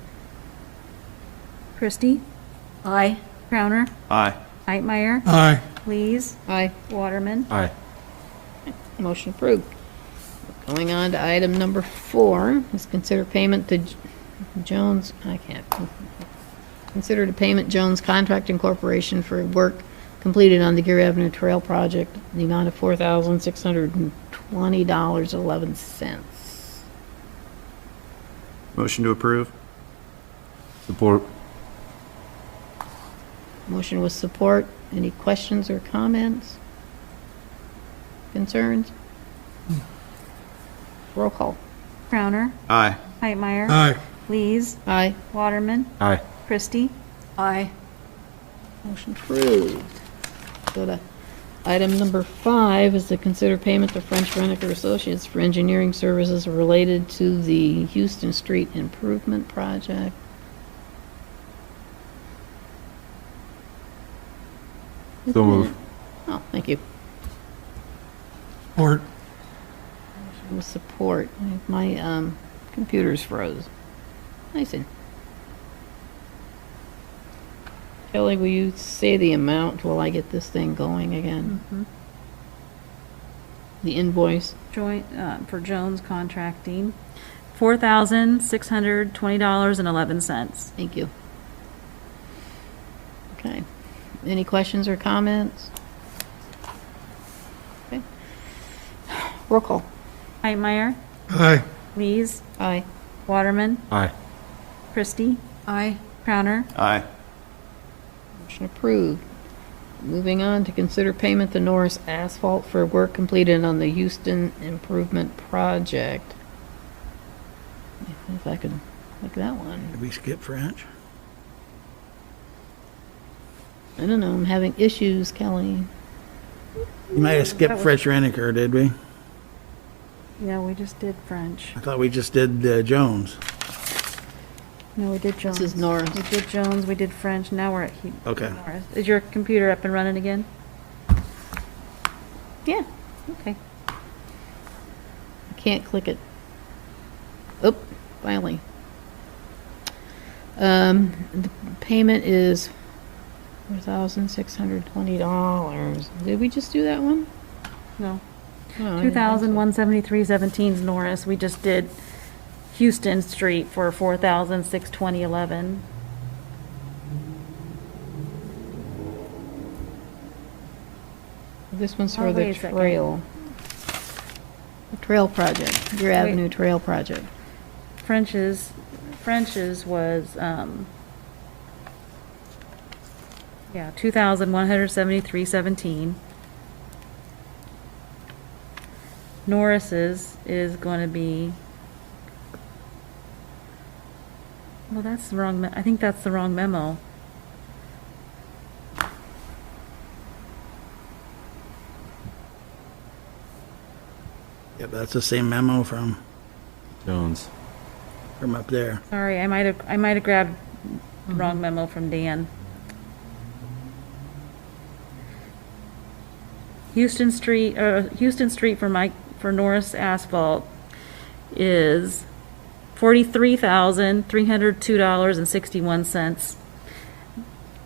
Christie, Aye. Crowner, Aye. Hightmeyer, Aye. Lees, Aye. Waterman. Aye. Motion approved. Going on to item number 4, is consider payment to Jones, consider the payment Jones Contracting Corporation for work completed on the Gear Avenue Trail Project, in the amount of $4,620.11. Motion to approve? Support. Motion with support. Any questions or comments? Concerns? Roll call. Crowner, Aye. Hightmeyer. Aye. Lees, Aye. Waterman, Aye. Christie. Aye. Motion approved. Go to item number 5 is to consider payment to French Reniker Associates for engineering services related to the Houston Street Improvement Project. So move. Oh, thank you. Support. With support. My computer's froze. Nice. Kelly, will you say the amount while I get this thing going again? The invoice. Joint, for Jones Contracting, $4,620.11. Thank you. Okay. Any questions or comments? Okay. Roll call. Hightmeyer, Aye. Lees, Aye. Waterman, Aye. Christie, Aye. Crowner, Aye. Motion approved. Moving on to consider payment to Norris Asphalt for work completed on the Houston Improvement Project. If I could look at that one. Did we skip French? I don't know, I'm having issues, Kelly. You might have skipped French Reniker, did we? yeah, we just did French. I thought we just did Jones. No, we did Jones. This is Norris. We did Jones, we did French, now we're at Okay. Norris. Is your computer up and running again? Yeah. Okay. I can't click it. Oop, finally. The payment is $4,620. Did we just do that one? No. Oh, I didn't think so. 2,173.17 is Norris. We just did Houston Street for 4,620.11. This one's Oh, for wait the a second. trail. The trail project, Gear Avenue Trail Project. French's was, yeah, 2,173.17. Norris's is going to be, well, that's the wrong, I think that's the wrong memo. That's the same memo from Jones. up there. Sorry, I might have grabbed the wrong memo from Dan. Houston Street for Norris Asphalt is $43,302.61.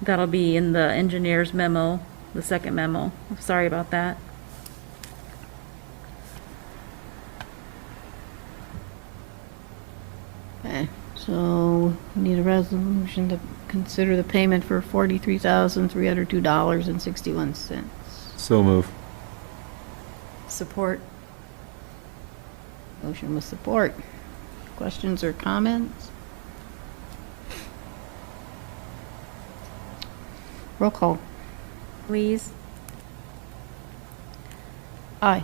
That'll be in the engineer's memo, the second memo. Sorry about that. Okay, so we need a resolution to consider the payment for $43,302.61. So move. Support. Motion with support. Questions or comments? Roll call. Please. Aye.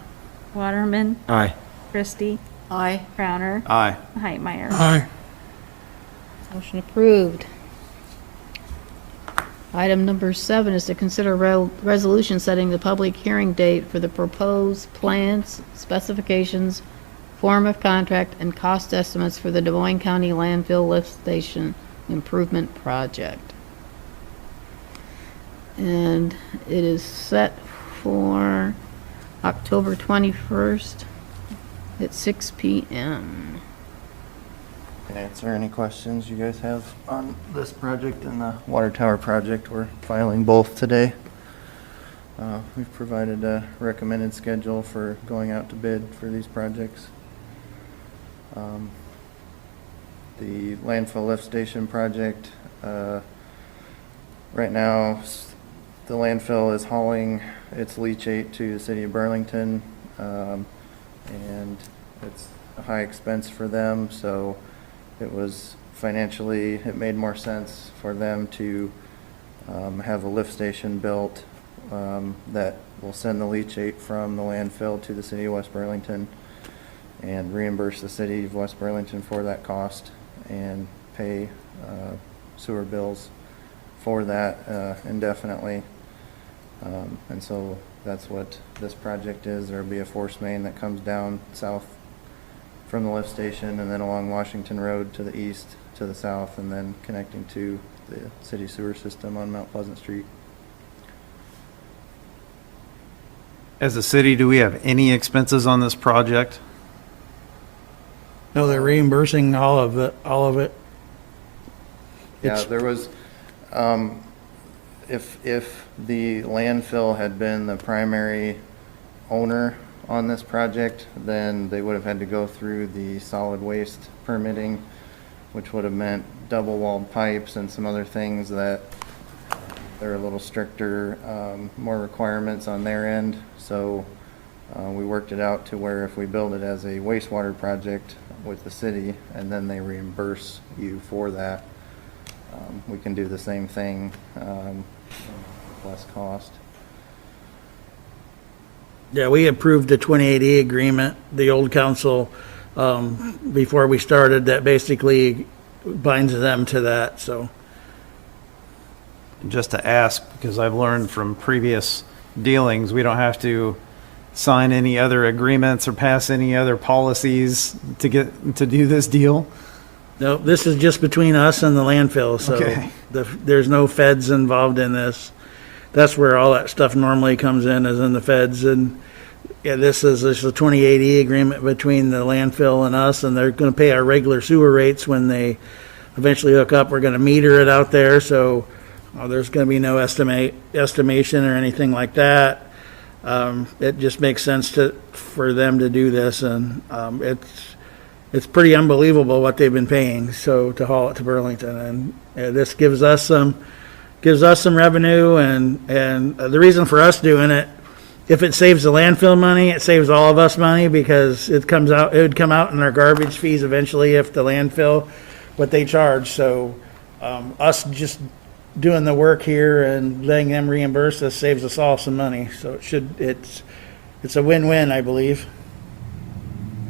Waterman, Aye. Christie, Aye. Crowner, Aye. Heitmeyer. Aye. Motion approved. Item number 7 is to consider resolution setting the public hearing date for the proposed plans, specifications, form of contract, and cost estimates for the Des Moines County Landfill Lift Station Improvement Project. And it is set for October 21st at 6 p.m. Answer any questions you guys have on this project and the water tower project. We're filing both today. We've provided a recommended schedule for going out to bid for these projects. The landfill lift station project, right now, the landfill is hauling its leachate to the city of Burlington, and it's a high expense for them, so it was financially, it made more sense for them to have a lift station built that will send the leachate from the landfill to the city of West Burlington and reimburse the city of West Burlington for that cost and pay sewer bills for that indefinitely. And so that's what this project is. There'll be a force main that comes down south from the lift station and then along Washington Road to the east, to the south, and then connecting to the city sewer system on Mount Pleasant Street. As a city, do we have any expenses on this project? No, they're reimbursing all of it. Yeah, It's- there was, if the landfill had been the primary owner on this project, then they would have had to go through the solid waste permitting, which would have meant double-walled pipes and some other things that they're a little stricter, more requirements on their end. So we worked it out to where if we build it as a wastewater project with the city and then they reimburse you for that, we can do the same thing, less cost. Yeah, we approved the 2080 agreement, the old council, before we started, that basically binds them to that, so. Just to ask, because I've learned from previous dealings, we don't have to sign any other agreements or pass any other policies to do this deal? No, this is just between us and the landfill, so Okay. there's no feds involved in this. That's where all that stuff normally comes in, is in the feds, and yeah, this is a 2080 agreement between the landfill and us, and they're gonna pay our regular sewer rates when they eventually hook up. We're gonna meter it out there, so there's gonna be no estimation or anything like that. It just makes sense for them to do this, and it's pretty unbelievable what they've been paying, so to haul it to Burlington, and this gives us some revenue, and the reason for us doing it, if it saves the landfill money, it saves all of us money, because it would come out in our garbage fees eventually if the landfill, what they charge, so us just doing the work here and letting them reimburse us saves us all some money, so it's a win-win, I believe.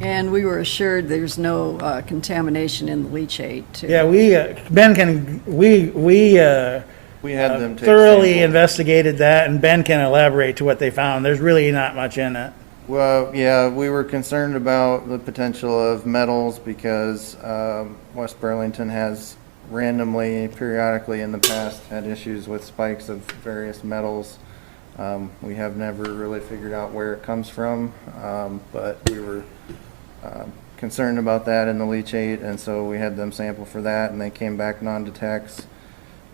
And we were assured there's no contamination in the leachate, too. Yeah, we We had them take thoroughly samples. investigated that, and Ben can elaborate to what they found. There's really not much in it. Well, yeah, we were concerned about the potential of metals because West Burlington has randomly, periodically in the past, had issues with spikes of various metals. We have never really figured out where it comes from, but we were concerned about that in the leachate, and so we had them sample for that, and they came back non-detects.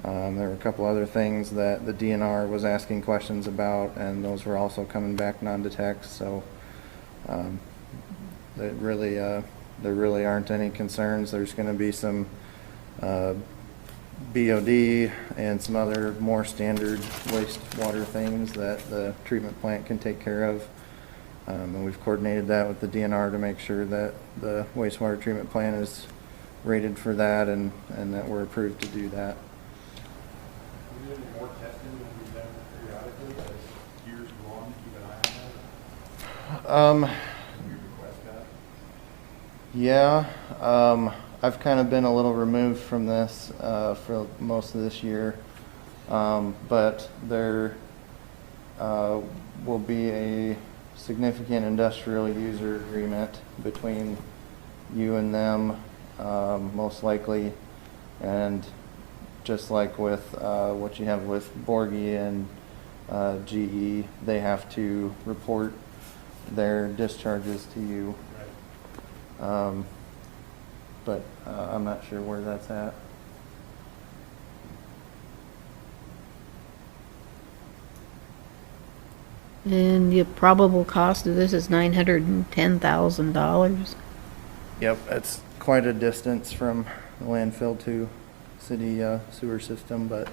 There were a couple other things that the DNR was asking questions about, and those were also coming back non-detects, so there really aren't any concerns. There's going to be some BOD and some other more standard wastewater things that the treatment plant can take care of. And we've coordinated that with the DNR to make sure that the wastewater treatment plant is rated for that and that we're approved to do that. More testing will be done periodically as years go on, keep an eye on that? Yeah, I've kind of been a little removed from this for most of this year, but there will be a significant industrial user agreement between you and them, most likely, and just like with what you have with Borgie and GE, they have to report their discharges to you. But I'm not sure where that's at. And the probable cost of this is $910,000. Yep, it's quite a distance from the landfill to city sewer system, but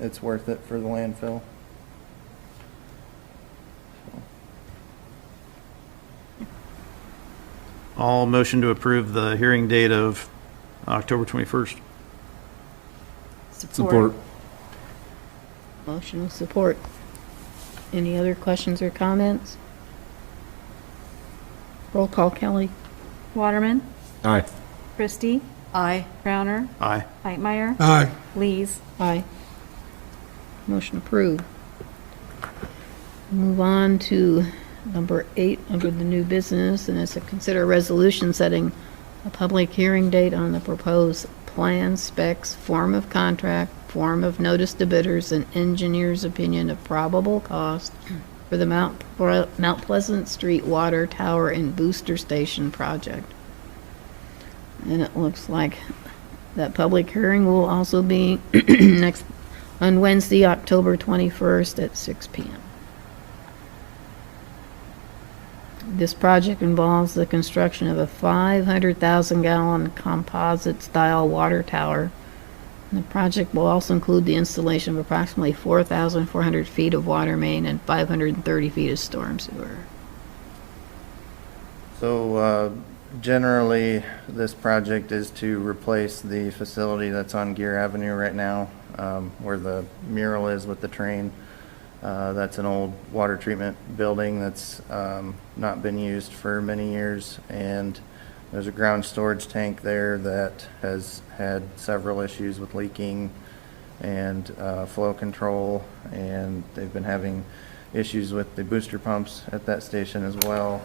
it's worth it for the landfill. I'll motion to approve the hearing date of October 21st. Support. Motion with support. Any other questions or comments? Roll call, Kelly. Waterman, Aye. Christie, Aye. Crowner, Aye. Hightmeyer, Aye. Lees. Aye. Motion approved. Move on to number 8 under the new business, and it's to consider a resolution setting a public hearing date on the proposed plan, specs, form of contract, form of notice to bidders, and engineer's opinion of probable cost for the Mount Pleasant Street Water Tower and Booster Station project. And it looks like that public hearing will also be on Wednesday, October 21st at 6 p.m. This project involves the construction of a 500,000-gallon composite-style water tower. And the project will also include the installation of approximately 4,400 feet of water main and 530 feet of storm sewer. So generally, this project is to replace the facility that's on Gear Avenue right now, where the mural is with the train. That's an old water treatment building that's not been used for many years, and there's a ground storage tank there that has had several issues with leaking and flow control, and they've been having issues with the booster pumps at that station as well.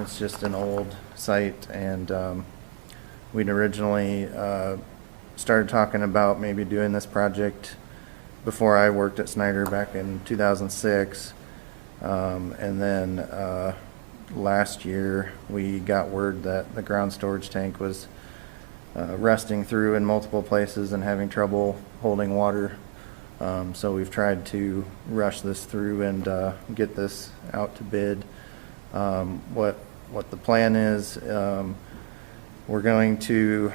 It's just an old site, and we'd originally started talking about maybe doing this project before I worked at Snyder back in 2006. And then last year we got word that the ground storage tank was rusting through in multiple places and having trouble holding water. So we've tried to rush this through and get this out to bid. What the plan is, we're going to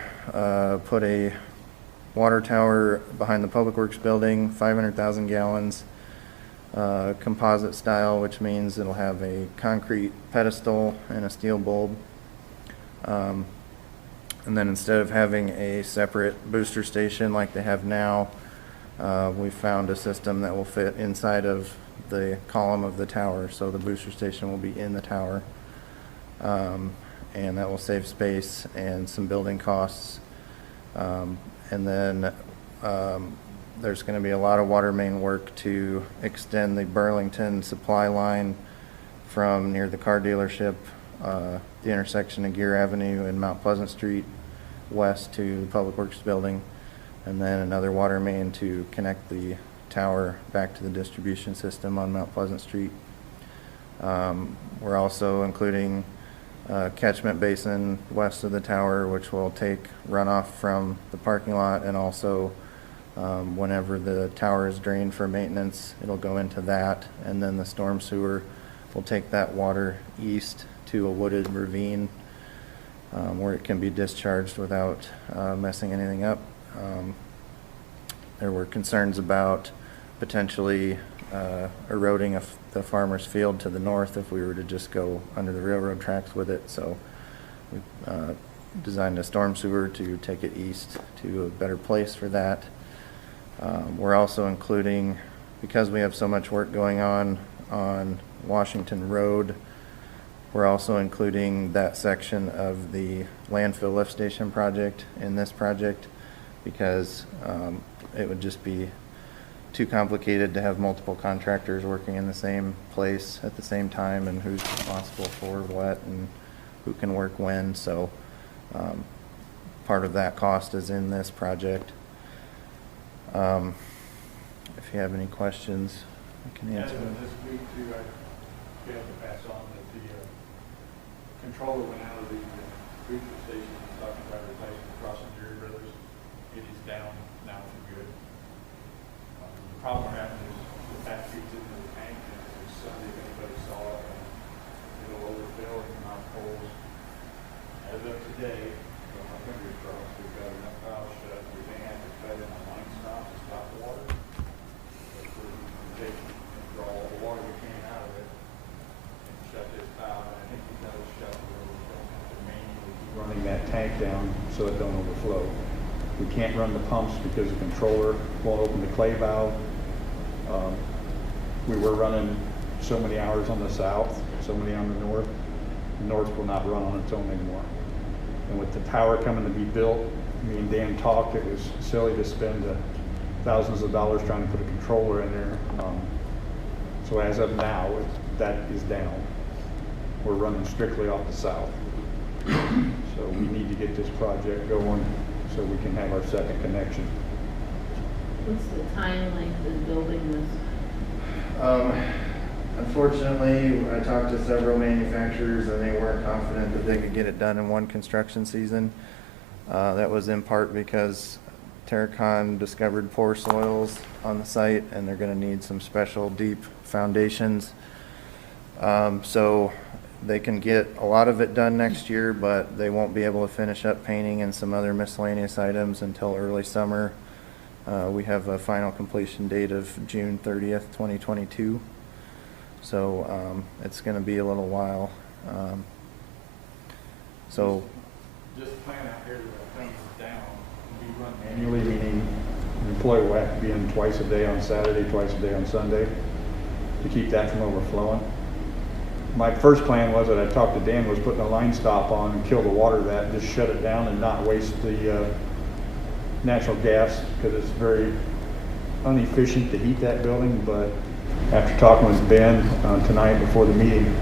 put a water tower behind the Public Works building, 500,000 gallons, composite style, which means it'll have a concrete pedestal and a steel bulb. And then instead of having a separate booster station like they have now, we found a system that will fit inside of the column of the tower, so the booster station will be in the tower. And that will save space and some building costs. And then There's going to be a lot of water main work to extend the Burlington supply line from near the car dealership, the intersection of Gear Avenue and Mount Pleasant Street, west to the Public Works Building, and then another water main to connect the tower back to the distribution system on Mount Pleasant Street. We're also including a catchment basin west of the tower, which will take runoff from the parking lot, and also whenever the tower is drained for maintenance, it'll go into that, and then the storm sewer will take that water east to a wooded ravine where it can be discharged without messing anything up. There were concerns about potentially eroding the farmer's field to the north if we were to just go under the railroad tracks with it. So we designed a storm sewer to take it east to a better place for that. We're also including, because we have so much work going on Washington Road, we're also including that section of the landfill lift station project in this project, because it would just be too complicated to have multiple contractors working in the same place at the same time, and who's responsible for what and who can work when. So part of that cost is in this project. If you have any questions, I can answer them. This week too, I failed to pass on that the controller went out of the booster station and talking about replacing the crossing Jerry Brothers. It is down now for good. The problem we're having is the back feeds into the tank, and it's Sunday if anybody saw it, and it'll overfill and come out holes. As of today, with my fingers crossed, we've got enough valves shut, we may have to cut in a line stop to stop the water. But we can take and draw all the water we can out of it and shut this valve. And I think we've got to shut the road. We don't have to manually keep running that tank down so it don't overflow. We can't run the pumps because the controller won't open the clay valve. We were running so many hours on the south, so many on the north. The north will not run on its own anymore. And with the tower coming to be built, me and Dan talked, it was silly to spend thousands of dollars trying to put a controller in there. So as of now, that is down. We're running strictly off the south. So we need to get this project going so we can have our second connection. What's the time length in building this? Unfortunately, I talked to several manufacturers and they weren't confident that they could get it done in one construction season. That was in part because Terracon discovered poor soils on the site and they're going to need some special deep foundations. So they can get a lot of it done next year, but they won't be able to finish up painting and some other miscellaneous items until early summer. We have a final completion date of June 30th, 2022. So it's going to be a little while. So This plan out here that comes down, we run manually, meaning the employee will have to be in twice a day on Saturday, twice a day on Sunday to keep that from overflowing. My first plan was that I talked to Dan was putting a line stop on and kill the water of that, just shut it down and not waste the natural gas, because it's very inefficient to heat that building. But after talking with Ben tonight before the meeting,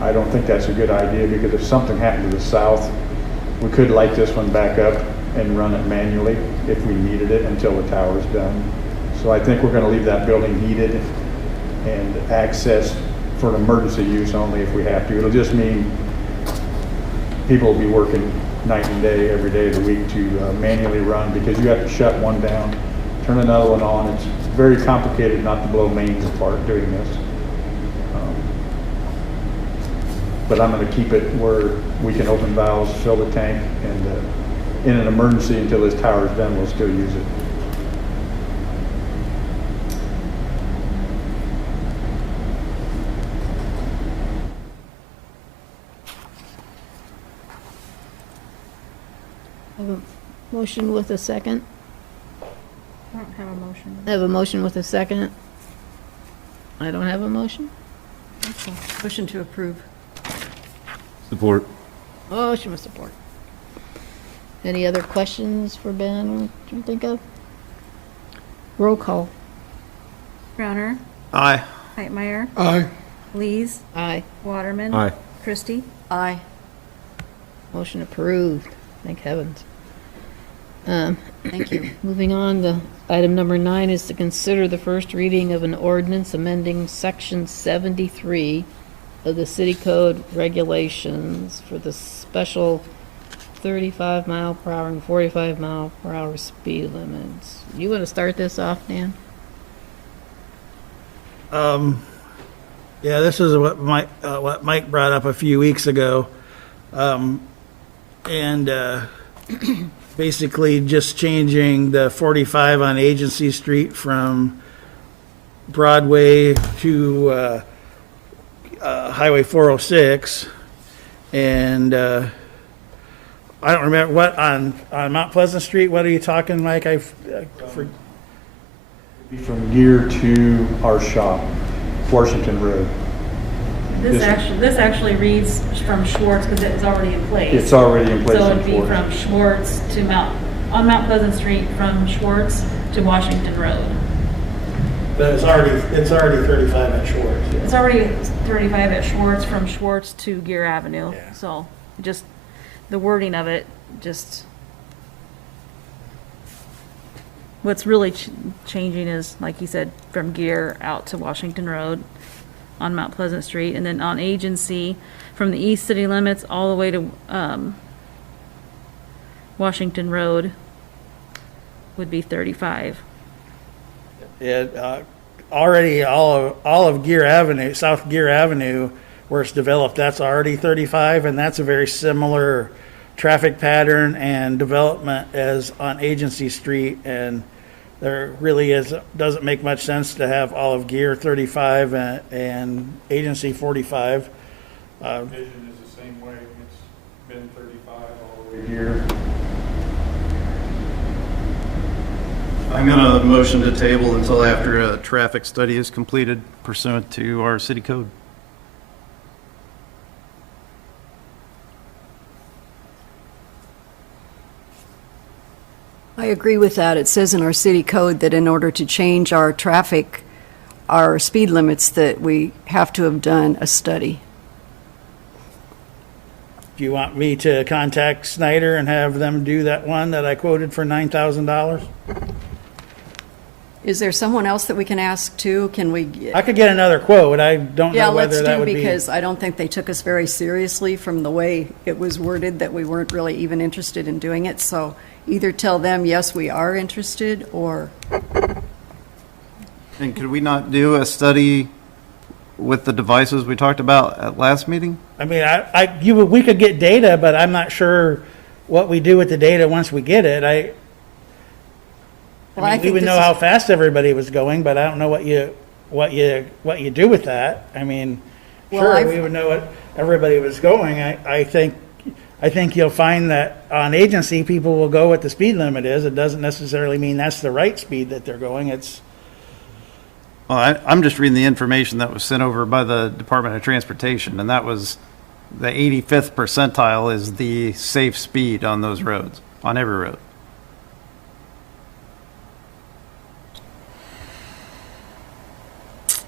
I don't think that's a good idea, because if something happened to the south, we could light this one back up and run it manually if we needed it until the tower's done. So I think we're going to leave that building heated and access for an emergency use only if we have to. It'll just mean people will be working night and day every day of the week to manually run, because you have to shut one down, turn another one on. It's very complicated not to blow mains apart doing this. But I'm going to keep it where we can open valves, fill the tank, and in an emergency until this tower is done, we'll still use it. I have a motion with a second. I don't have a motion. I have a motion with a second. I don't have a motion. Motion to approve. Support. Motion with support. Any other questions for Ben or do you think of? Roll call. Crowner, Aye. Hightmeyer, Aye. Lees, Aye. Waterman. Aye. Christie. Aye. Motion approved. Thank heavens. Thank you. Moving on to item number 9 is to consider the first reading of an ordinance amending section 73 of the city code regulations for the special 35 mile per hour and 45 mile per hour speed limits. You want to start this off, Dan? Yeah, this is what Mike brought up a few weeks ago. Basically just changing the 45 on Agency Street from Broadway to Highway 406. And I don't remember what, on Mount Pleasant Street, what are you talking, Mike? From Gear to our shop, Washington Road. This actually reads from Schwartz because it was already in place. It's already in place So on it'd be Schwartz. from Schwartz to on Mount Pleasant Street from Schwartz to Washington Road. But it's already 35 at Schwartz. It's already 35 at Schwartz from Schwartz to Gear Avenue. Yeah. So just the wording of it, just what's really changing is, like you said, from Gear out to Washington Road on Mount Pleasant Street, and then on Agency from the east city limits all the way to Washington Road would be 35. Already all of Gear Avenue, South Gear Avenue, where it's developed, that's already 35, and that's a very similar traffic pattern and development as on Agency Street, and there really doesn't make much sense to have all of Gear 35 and Agency 45. Vision is the same way, it's been 35 all the way here. I'm going to motion to table until after a traffic study is completed pursuant to our city code. I agree with that. It says in our city code that in order to change our traffic, our speed limits, that we have to have done a study. Do you want me to contact Snyder and have them do that one that I quoted for $9,000? Is there someone else that we can ask too? Can we? I could get another quote. I don't Yeah, know let's whether that do, would be. because I don't think they took us very seriously from the way it was worded, that we weren't really even interested in doing it. So either tell them, yes, we are interested, or And could we not do a study with the devices we talked about at last meeting? I mean, we could get data, but I'm not sure what we do with the data once we get it. Well, I we think would this know is- how fast everybody was going, but I don't know what you do with that. I mean, Well, sure, I've- we would know what everybody was going. I think you'll find that on Agency, people will go what the speed limit is. It doesn't necessarily mean that's the right speed that they're going. It's, Well, I'm just reading the information that was sent over by the Department of Transportation, and that was the 85th percentile is the safe speed on those roads, on every road.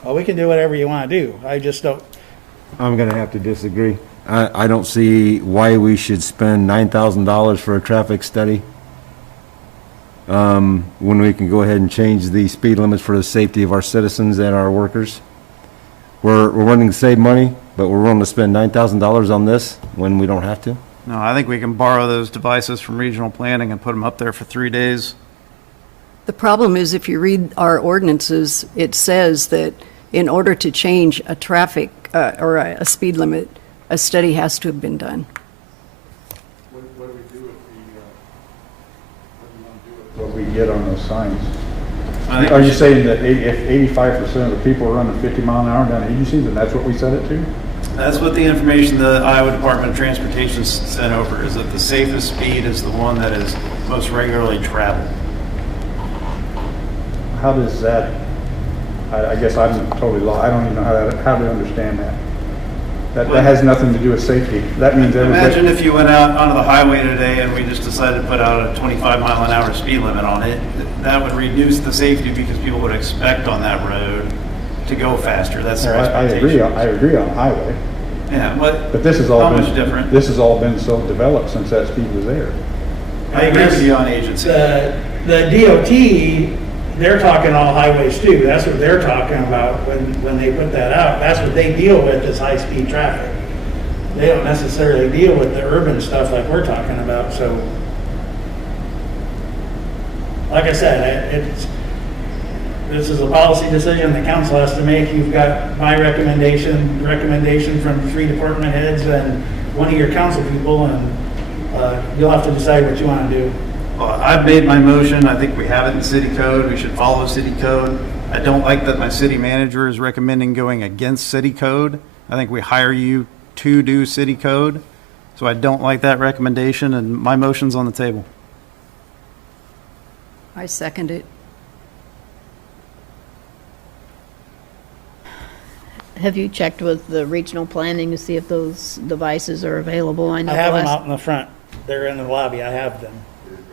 well, we can do whatever you want to do. I just don't, I'm gonna have to disagree. I don't see why we should spend $9,000 for a traffic study, when we can go ahead and change the speed limits for the safety of our citizens and our workers. We're wanting to save money, but we're willing to spend $9,000 on this when we don't have to. No, I think we can borrow those devices from regional planning and put them up there for 3 days. the problem is if you read our ordinances, it says that in order to change a traffic or a speed limit, a study has to have been done. What do we do what we get on those signs? Are you saying that if 85% of the people are running 50 mile an hour down Agency, then that's what we set it to? That's what the information the Iowa Department of Transportation sent over, is that the safest speed is the one that is most regularly traveled. How does that, I guess I'm totally lost, I don't even know how to understand that. That has nothing to do with safety. That means Imagine everybody, if you went out onto the highway today and we just decided to put out a 25-mile-an-hour speed limit on it. That would reduce the safety because people would expect on that road to go faster. That's their I expectation. agree on the highway. Yeah, But this has all how been. much different? This has all been so developed since that speed was there. I agree with you on agency. The DOT, they're talking all highways too. That's what they're talking about when they put that out. That's what they deal with is high-speed traffic. They don't necessarily deal with the urban stuff like we're talking about, so. Like I said, this is a policy decision the council has to make. You've got my recommendation from 3 department heads and one of your council people, and you'll have to decide what you want to do. Well, I've made my motion. I think we have it in city code. We should follow city code. I don't like that my city manager is recommending going against city code. I think we hire you to do city code. So I don't like that recommendation, and my motion's on the table. I second it. Have you checked with the regional planning to see if those devices are available? I know I have them last- out in the front. They're in the lobby. I have them.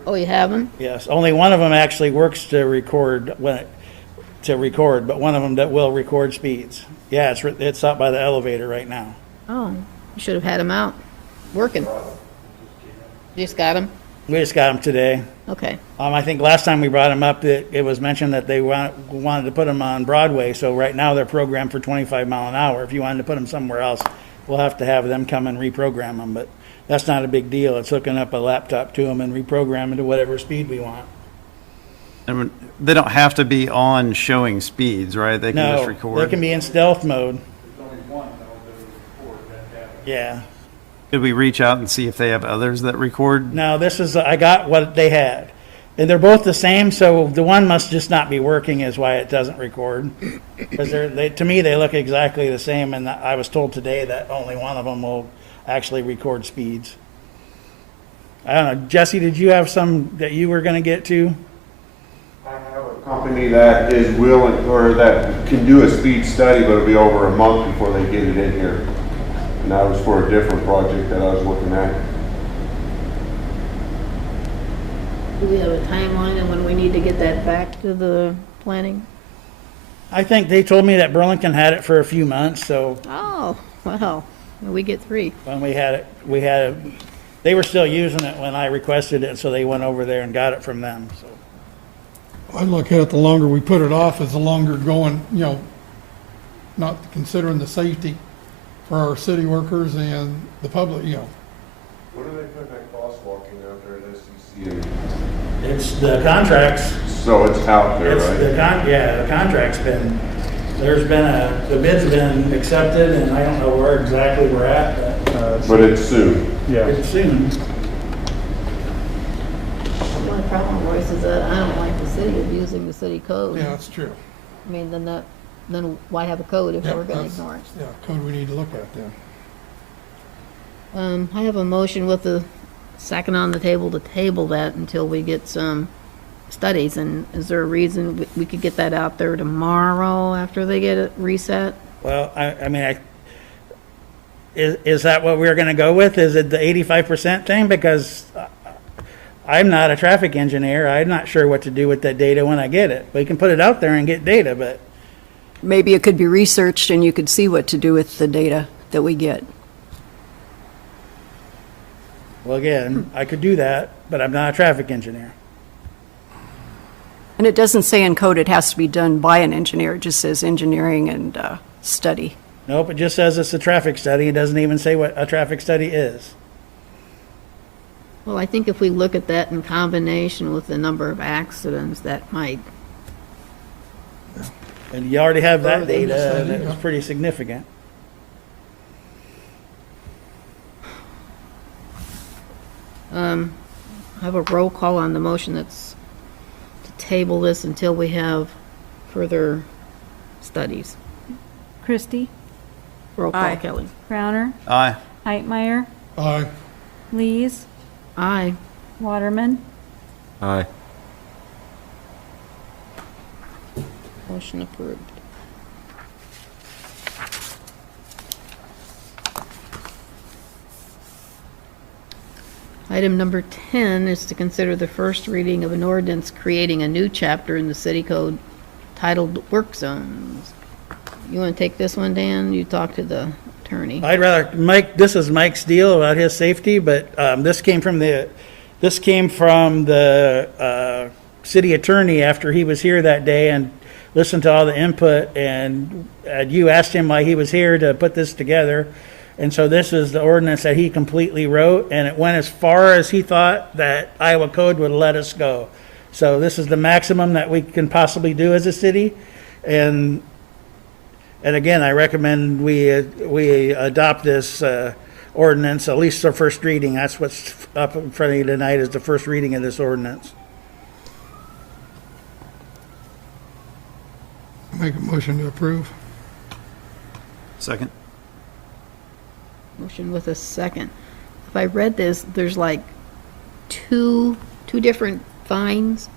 Oh, you have them? Yes, only one of them actually works to record but one of them that will record speeds. Yeah, it's out by the elevator right now. Oh, you should have had them out, working. Just got them? We just got them today. Okay. I think last time we brought them up, it was mentioned that they wanted to put them on Broadway, so right now they're programmed for 25 mile an hour. If you wanted to put them somewhere else, we'll have to have them come and reprogram them, but that's not a big deal. It's hooking up a laptop to them and reprogramming to whatever speed we want. And they don't have to be on showing speeds, right? They can just No, record. they can be in stealth mode. Yeah. Could we reach out and see if they have others that record? No, I got what they had. And they're both the same, so the one must just not be working is why it doesn't record. Because to me, they look exactly the same, and I was told today that only one of them will actually record speeds. I don't know, Jesse, did you have some that you were gonna get to? I have a company that is willing, or that can do a speed study, but it'll be over a month before they get it in here. And that was for a different project that I was looking at. Do we have a timeline on when we need to get that back to the planning? I think they told me that Burlington had it for a few months, so Oh, wow, we get 3. when we had it, they were still using it when I requested it, so they went over there and got it from them, so. I look at it, the longer we put it off, is the longer going, not considering the safety for our city workers and the public, What are they putting that crosswalking out there at SEC? It's the contracts. So it's out there, It's right? the contract's been, the bid's been accepted, and I don't know where exactly we're at, But it's soon. but Yeah. it's soon. The only problem, Royce, is that I don't like the city abusing the city code. yeah, that's true. I mean, then why have a code if Yeah, we're gonna that's- ignore it? Yeah, code we need to look at then. I have a motion with the second on the table to table that until we get some studies, and is there a reason we could get that out there tomorrow after they get it reset? Well, is that what we're gonna go with? Is it the 85% thing? Because I'm not a traffic engineer. I'm not sure what to do with that data when I get it. We can put it out there and get data, but Maybe it could be researched and you could see what to do with the data that we get. well, again, I could do that, but I'm not a traffic engineer. And it doesn't say in code it has to be done by an engineer, it just says engineering and study. Nope, it just says it's a traffic study. It doesn't even say what a traffic study is. Well, I think if we look at that in combination with the number of accidents, that might, And you already have that Further than data, this, and it was yeah. pretty significant. I have a roll call on the motion that's to table this until we have further studies. Christie, Roll call, Aye. Kelly. Crowner, Aye. Heitmeyer, Aye. Lees, Aye. Waterman, Aye. Motion approved. Item number 10 is to consider the first reading of an ordinance creating a new chapter in the city code titled Work Zones. You want to take this one, Dan? You talk to the attorney. I'd rather, Mike, this is Mike's deal about his safety, but this came from the city attorney after he was here that day and listened to all the input, and you asked him why he was here to put this together. And so this is the ordinance that he completely wrote, and it went as far as he thought that Iowa code would let us go. So this is the maximum that we can possibly do as a city. And again, I recommend we adopt this ordinance, at least the first reading. That's what's up in front of you tonight, is the first reading of this ordinance. Make a motion to approve. Second? Motion with a second. If I read this, there's like two different fines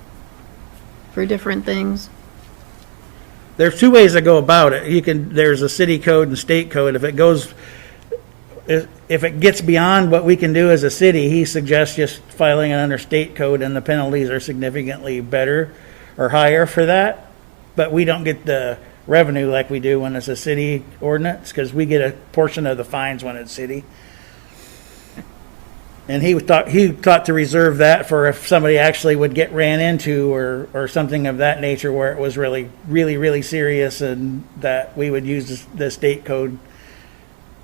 for different things. There's two ways to go about it. There's a city code and state code. If it gets beyond what we can do as a city, he suggests just filing it under state code, and the penalties are significantly better or higher for that. But we don't get the revenue like we do when it's a city ordinance, because we get a portion of the fines when it's city. And he thought to reserve that for if somebody actually would get ran into or something of that nature where it was really, really, really serious, and that we would use the state code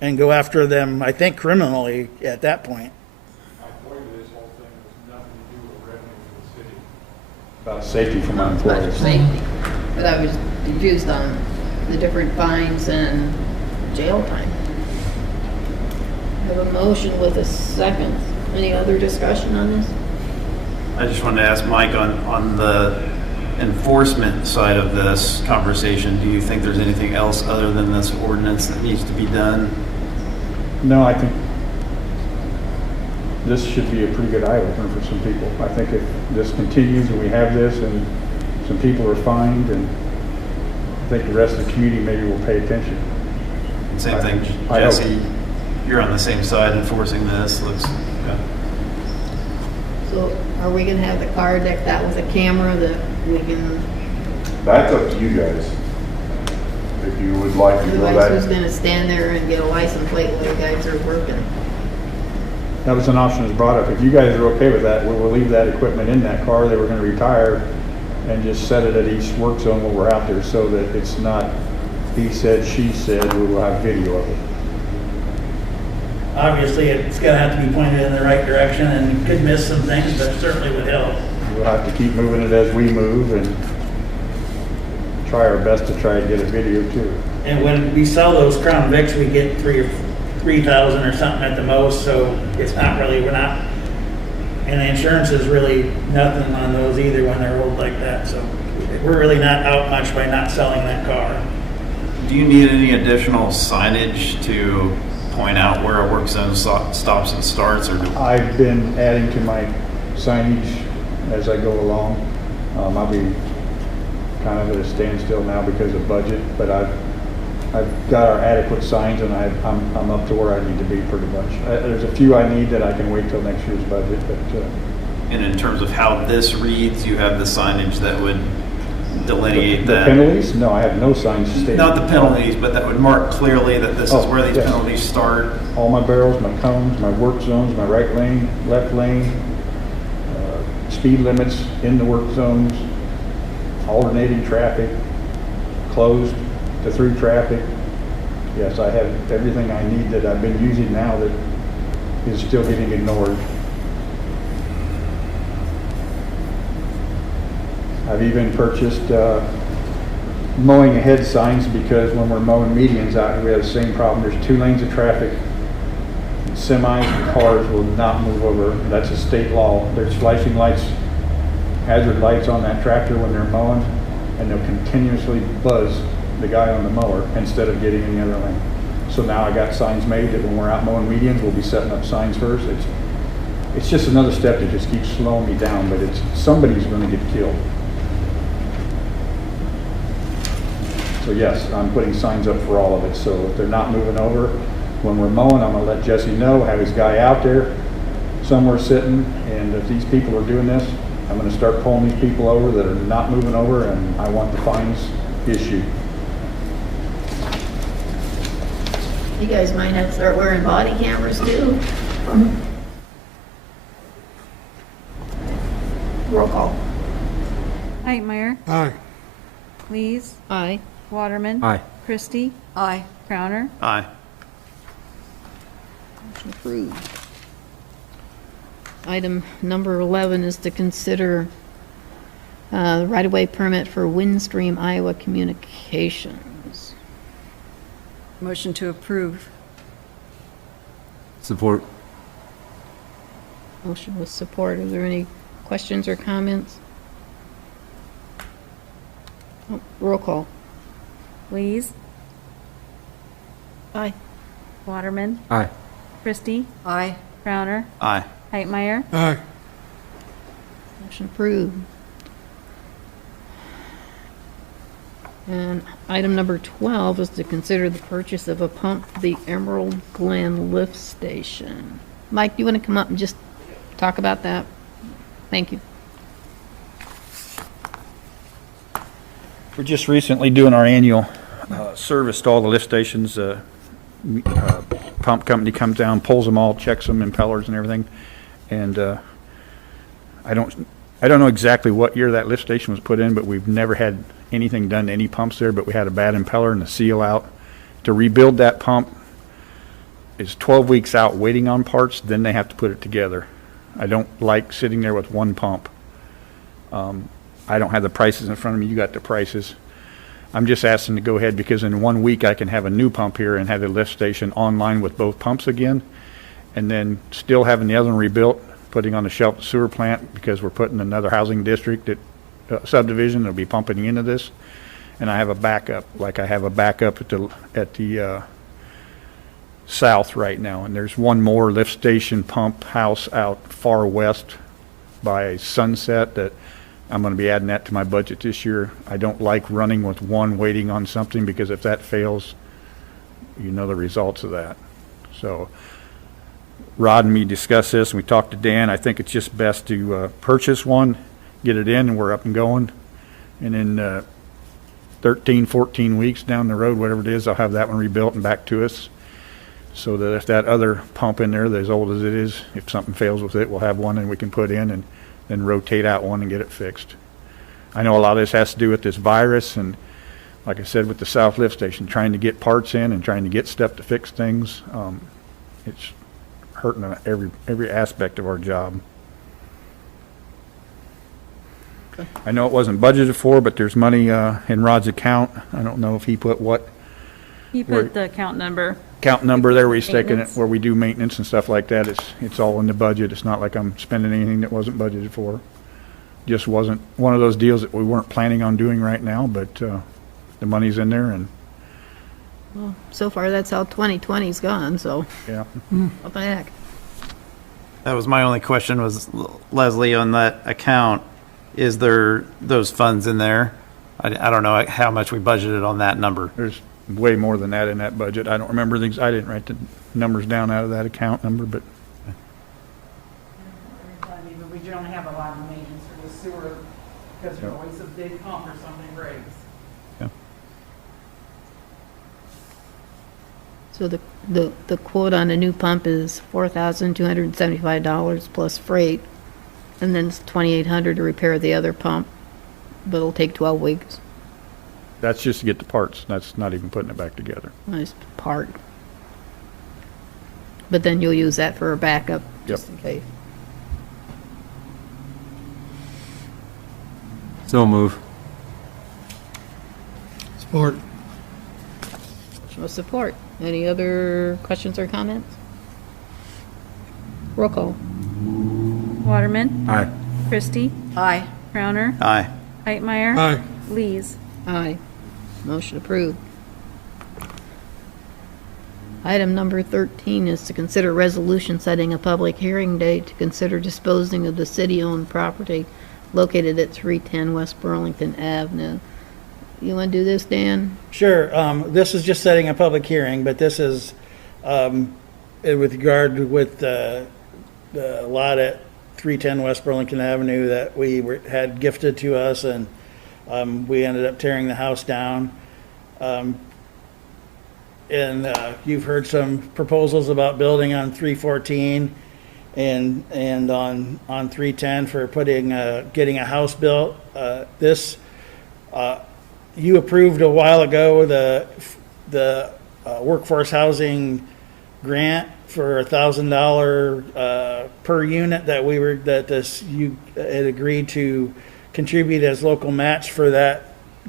and go after them, I think criminally at that point. My point of this whole thing has nothing to do with revenue for the city. About safety for my About employees. safety. But I was confused on the different fines and jail time. I have a motion with a second. Any other discussion on this? I just wanted to ask Mike on the enforcement side of this conversation, do you think there's anything else other than this ordinance that needs to be done? No, I think this should be a pretty good eye-opener for some people. I think if this continues and we have this and some people are fined, and I think the rest of the community maybe will pay attention. Same thing, I hope. Jesse, you're on the same side enforcing this, okay. So are we gonna have the car decked out with a camera that we can, That's up to you guys. If you would like to go otherwise who's that. gonna stand there and get a license plate while you guys are working? That was an option that's brought up. If you guys are okay with that, we'll leave that equipment in that car. They were gonna retire and just set it at each work zone when we're out there, so that it's not he said, she said. We will have video of it. Obviously, it's gonna have to be pointed in the right direction, and could miss some things, but it certainly would help. We'll have to keep moving it as we move and try our best to try and get a video too. And when we sell those Crown Vics, we get 3,000 or something at the most, so it's not really, we're not, and the insurance is really nothing on those either when they're old like that, so we're really not out much by not selling that car. Do you need any additional signage to point out where a work zone stops and starts, or I've been adding to my signage as I go along. I'll be kind of at a standstill now because of budget, but I've got our adequate signs, and I'm up to where I need to be pretty much. There's a few I need that I can wait till next year's budget, but and in terms of how this reads, you have the signage that would delineate the that? penalties? No, I have no signs stating. Not the penalties, but that would mark clearly that this is where these yes. penalties start. All my barrels, my cones, my work zones, my right lane, left lane, speed limits in the work zones, alternating traffic, closed to through traffic. Yes, I have everything I need that I've been using now that is still getting ignored. I've even purchased mowing ahead signs, because when we're mowing medians out here, we have the same problem. There's 2 lanes of traffic. Semis and cars will not move over. That's a state law. There's flashing lights, hazard lights on that tractor when they're mowing, and they'll continuously buzz the guy on the mower instead of getting in the other lane. So now I got signs made that when we're out mowing medians, we'll be setting up signs first. It's just another step that just keeps slowing me down, but somebody's going to get killed. So yes, I'm putting signs up for all of it. So if they're not moving over, when we're mowing, I'm gonna let Jesse know, have his guy out there, somewhere sitting, and if these people are doing this, I'm gonna start pulling these people over that are not moving over, and I want the fines issued. You guys might have to start wearing body cameras too. Roll call. Hightmeyer, Aye. Lees, Aye. Waterman. Aye. Christie, Aye. Crowner. Aye. Motion approved. Item number 11 is to consider the right-of-way permit for Windstream Iowa Communications. Motion to approve. Support. Motion with support. Are there any questions or comments? Oh, roll call. Lees, Aye. Waterman, Aye. Christie, Aye. Crowner, Aye. Hightmeyer. Aye. Motion approved. And item number 12 is to consider the purchase of a pump for the Emerald Glen Lift Station. Mike, do you want to come up and just talk about that? Thank you. We're just recently doing our annual service to all the lift stations. Pump company comes down, pulls them all, checks them, impellers and everything. And I don't know exactly what year that lift station was put in, but we've never had anything done to any pumps there, but we had a bad impeller and the seal out. To rebuild that pump is 12 weeks out waiting on parts, then they have to put it together. I don't like sitting there with one pump. I don't have the prices in front of me. You got the prices. I'm just asking to go ahead because in 1 week I can have a new pump here and have the lift station online with both pumps again, and then still having the other one rebuilt, putting on the shelf sewer plant because we're putting another housing district subdivision that'll be pumping into this, and I have a backup, like I have a backup at the south right now, and there's one more lift station pump house out far west by Sunset that I'm going to be adding that to my budget this year. I don't like running with one waiting on something because if that fails, you know the results of that. So Rod and me discussed this, and we talked to Dan. I think it's just best to purchase one, get it in, and we're up and going. And in 13, 14 weeks down the road, whatever it is, I'll have that one rebuilt and back to us. So that if that other pump in there, as old as it is, if something fails with it, we'll have one and we can put in and then rotate out one and get it fixed. I know a lot of this has to do with this virus, and like I said, with the South Lift Station, trying to get parts in and trying to get stuff to fix things, it's hurting every aspect of our job. I know it wasn't budgeted for, but there's money in Rod's account. I don't know if he put what He put the account number. account number there where he's taking it, Maintenance. where we do maintenance and stuff like that. It's all in the budget. It's not like I'm spending anything that wasn't budgeted for. Just wasn't one of those deals that we weren't planning on doing right now, but the money's in there, and Well, so far, that's how 2020's gone, so yeah. what the heck? That was my only question was, Leslie, on that account, is there those funds in there? I don't know how much we budgeted on that number. There's way more than that in that budget. I don't remember things. I didn't write the numbers down out of that account number, but I mean, but we don't have a lot of maintenance for the sewer, because there's Yep. always a big pump or something breaks. So the quote on a new pump is $4,275 plus freight, and then it's $2,800 to repair the other pump, but it'll take 12 weeks. that's just to get the parts. That's not even putting it back together. Nice part. But then you'll use that for a backup, just in case. So move. Support. Motion with support. Any other questions or comments? Roll call. Waterman, Aye. Christie, Aye. Crowner, Aye. Hightmeyer. Aye. Lees. Aye. Motion approved. Item number 13 is to consider resolution setting a public hearing date to consider disposing of the city-owned property located at 310 West Burlington Avenue. You want to do this, Dan? Sure. This is just setting a public hearing, but this is with regard with the lot at 310 West Burlington Avenue that had gifted to us, and we ended up tearing the house down. And you've heard some proposals about building on 314 and on 310 for getting a house built. You approved a while ago the workforce housing grant for $1,000 per unit that you had agreed to contribute as local match for that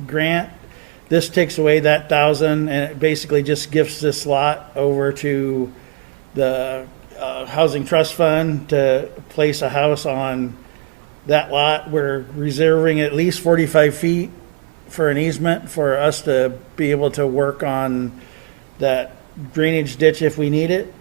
grant. This takes away that 1,000, and it basically just gifts this lot over to the Housing Trust Fund to place a house on that lot. We're reserving at least 45 feet for an easement for us to be able to work on that drainage ditch if we need it.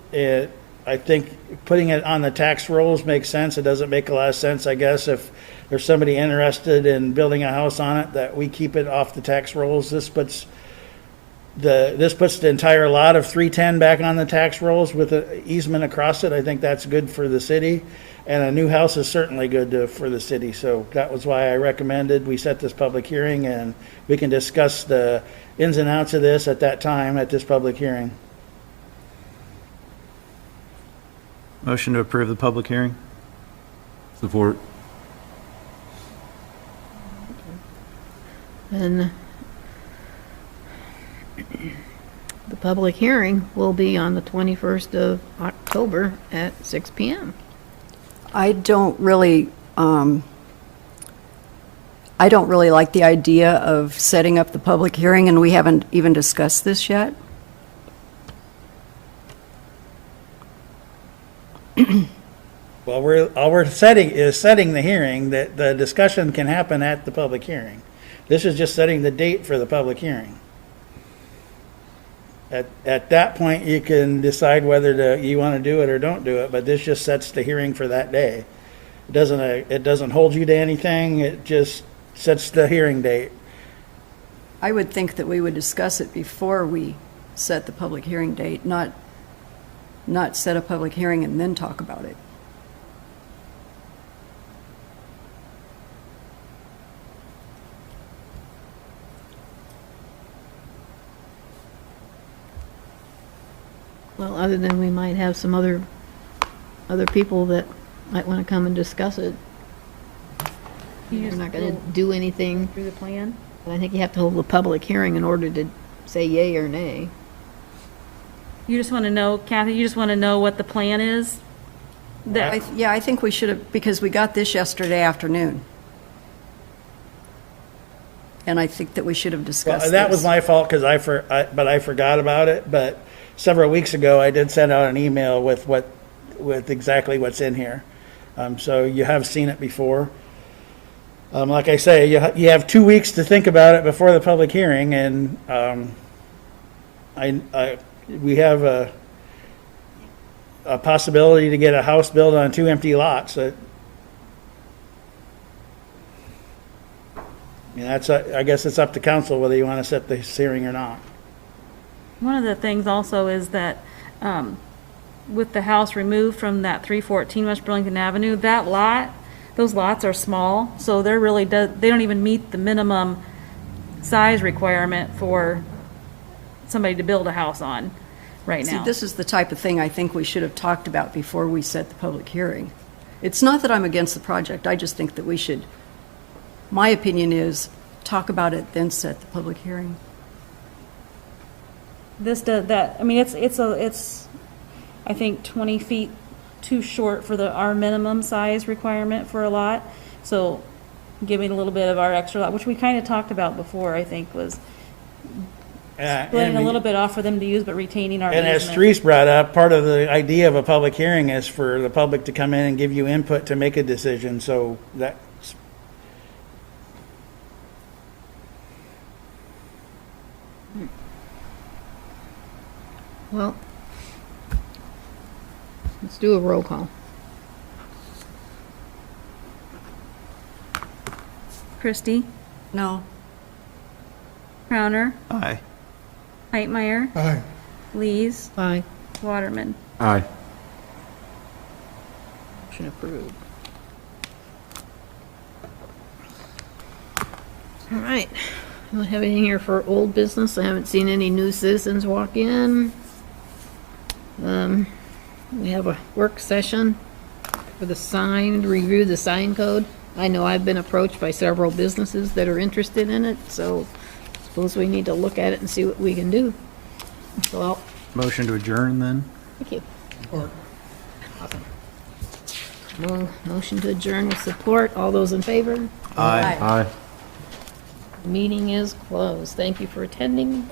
I think putting it on the tax rolls makes sense. It doesn't make a lot of sense, I guess, if there's somebody interested in building a house on it, that we keep it off the tax rolls. This puts the entire lot of 310 back on the tax rolls with an easement across it. I think that's good for the city, and a new house is certainly good for the city. So that was why I recommended we set this public hearing, and we can discuss the ins and outs of this at that time at this public hearing. Motion to approve the public hearing? Support. And the public hearing will be on the 21st of October at 6 PM. I don't really like the idea of setting up the public hearing, and we haven't even discussed this yet. Well, all we're setting the hearing. That the discussion can happen at the public hearing. This is just setting the date for the public hearing. At that point, you can decide whether you want to do it or don't do it, but this just sets the hearing for that day. It doesn't hold you to anything, it just sets the hearing date. I would think that we would discuss it before we set the public hearing date, not set a public hearing and then talk about it. Well, other than we might have some other people that might want to come and discuss it. You're not going to do anything, Through the plan? but I think you have to hold a public hearing in order to say yay or nay. You just want to know, Kathy, you just want to know what the plan is? That, Yeah, I think we should have, because we got this yesterday afternoon. And I think that we should have discussed Well, this. that was my fault, because I forgot about it, but several weeks ago, I did send out an email with exactly what's in here. So you have seen it before. Like I say, you have 2 weeks to think about it before the public hearing, and we have a possibility to get a house built on 2 empty lots. I mean, I guess it's up to council whether you want to set this hearing or not. one of the things also is that, with the house removed from that 314 West Burlington Avenue, those lots are small, so they don't even meet the minimum size requirement for somebody to build a house on right See, now. this is the type of thing I think we should have talked about before we set the public hearing. It's not that I'm against the project, I just think that we should, my opinion is, talk about it, then set the public hearing. It's I think 20 feet too short for our minimum size requirement for a lot. So giving a little bit of our extra lot, which we kind of talked about before, I think was splitting a little bit off for them to use, but retaining our And as easement. Therese brought up, part of the idea of a public hearing is for the public to come in and give you input to make a decision, so that's. Well, let's do a roll call. Christie, No? Crowner, Aye. Heitmeyer, Aye. Lees, Aye. Waterman. Aye. Motion approved. All right. I don't have anything here for old business. I haven't seen any new citizens walk in. We have a work session for the sign, to review the sign code. I know I've been approached by several businesses that are interested in it, so suppose we need to look at it and see what we can do. So, I'll- Motion to adjourn then? thank you. Or- Motion to adjourn with support. All those in favor? Aye. Meeting is closed. Thank you for attending.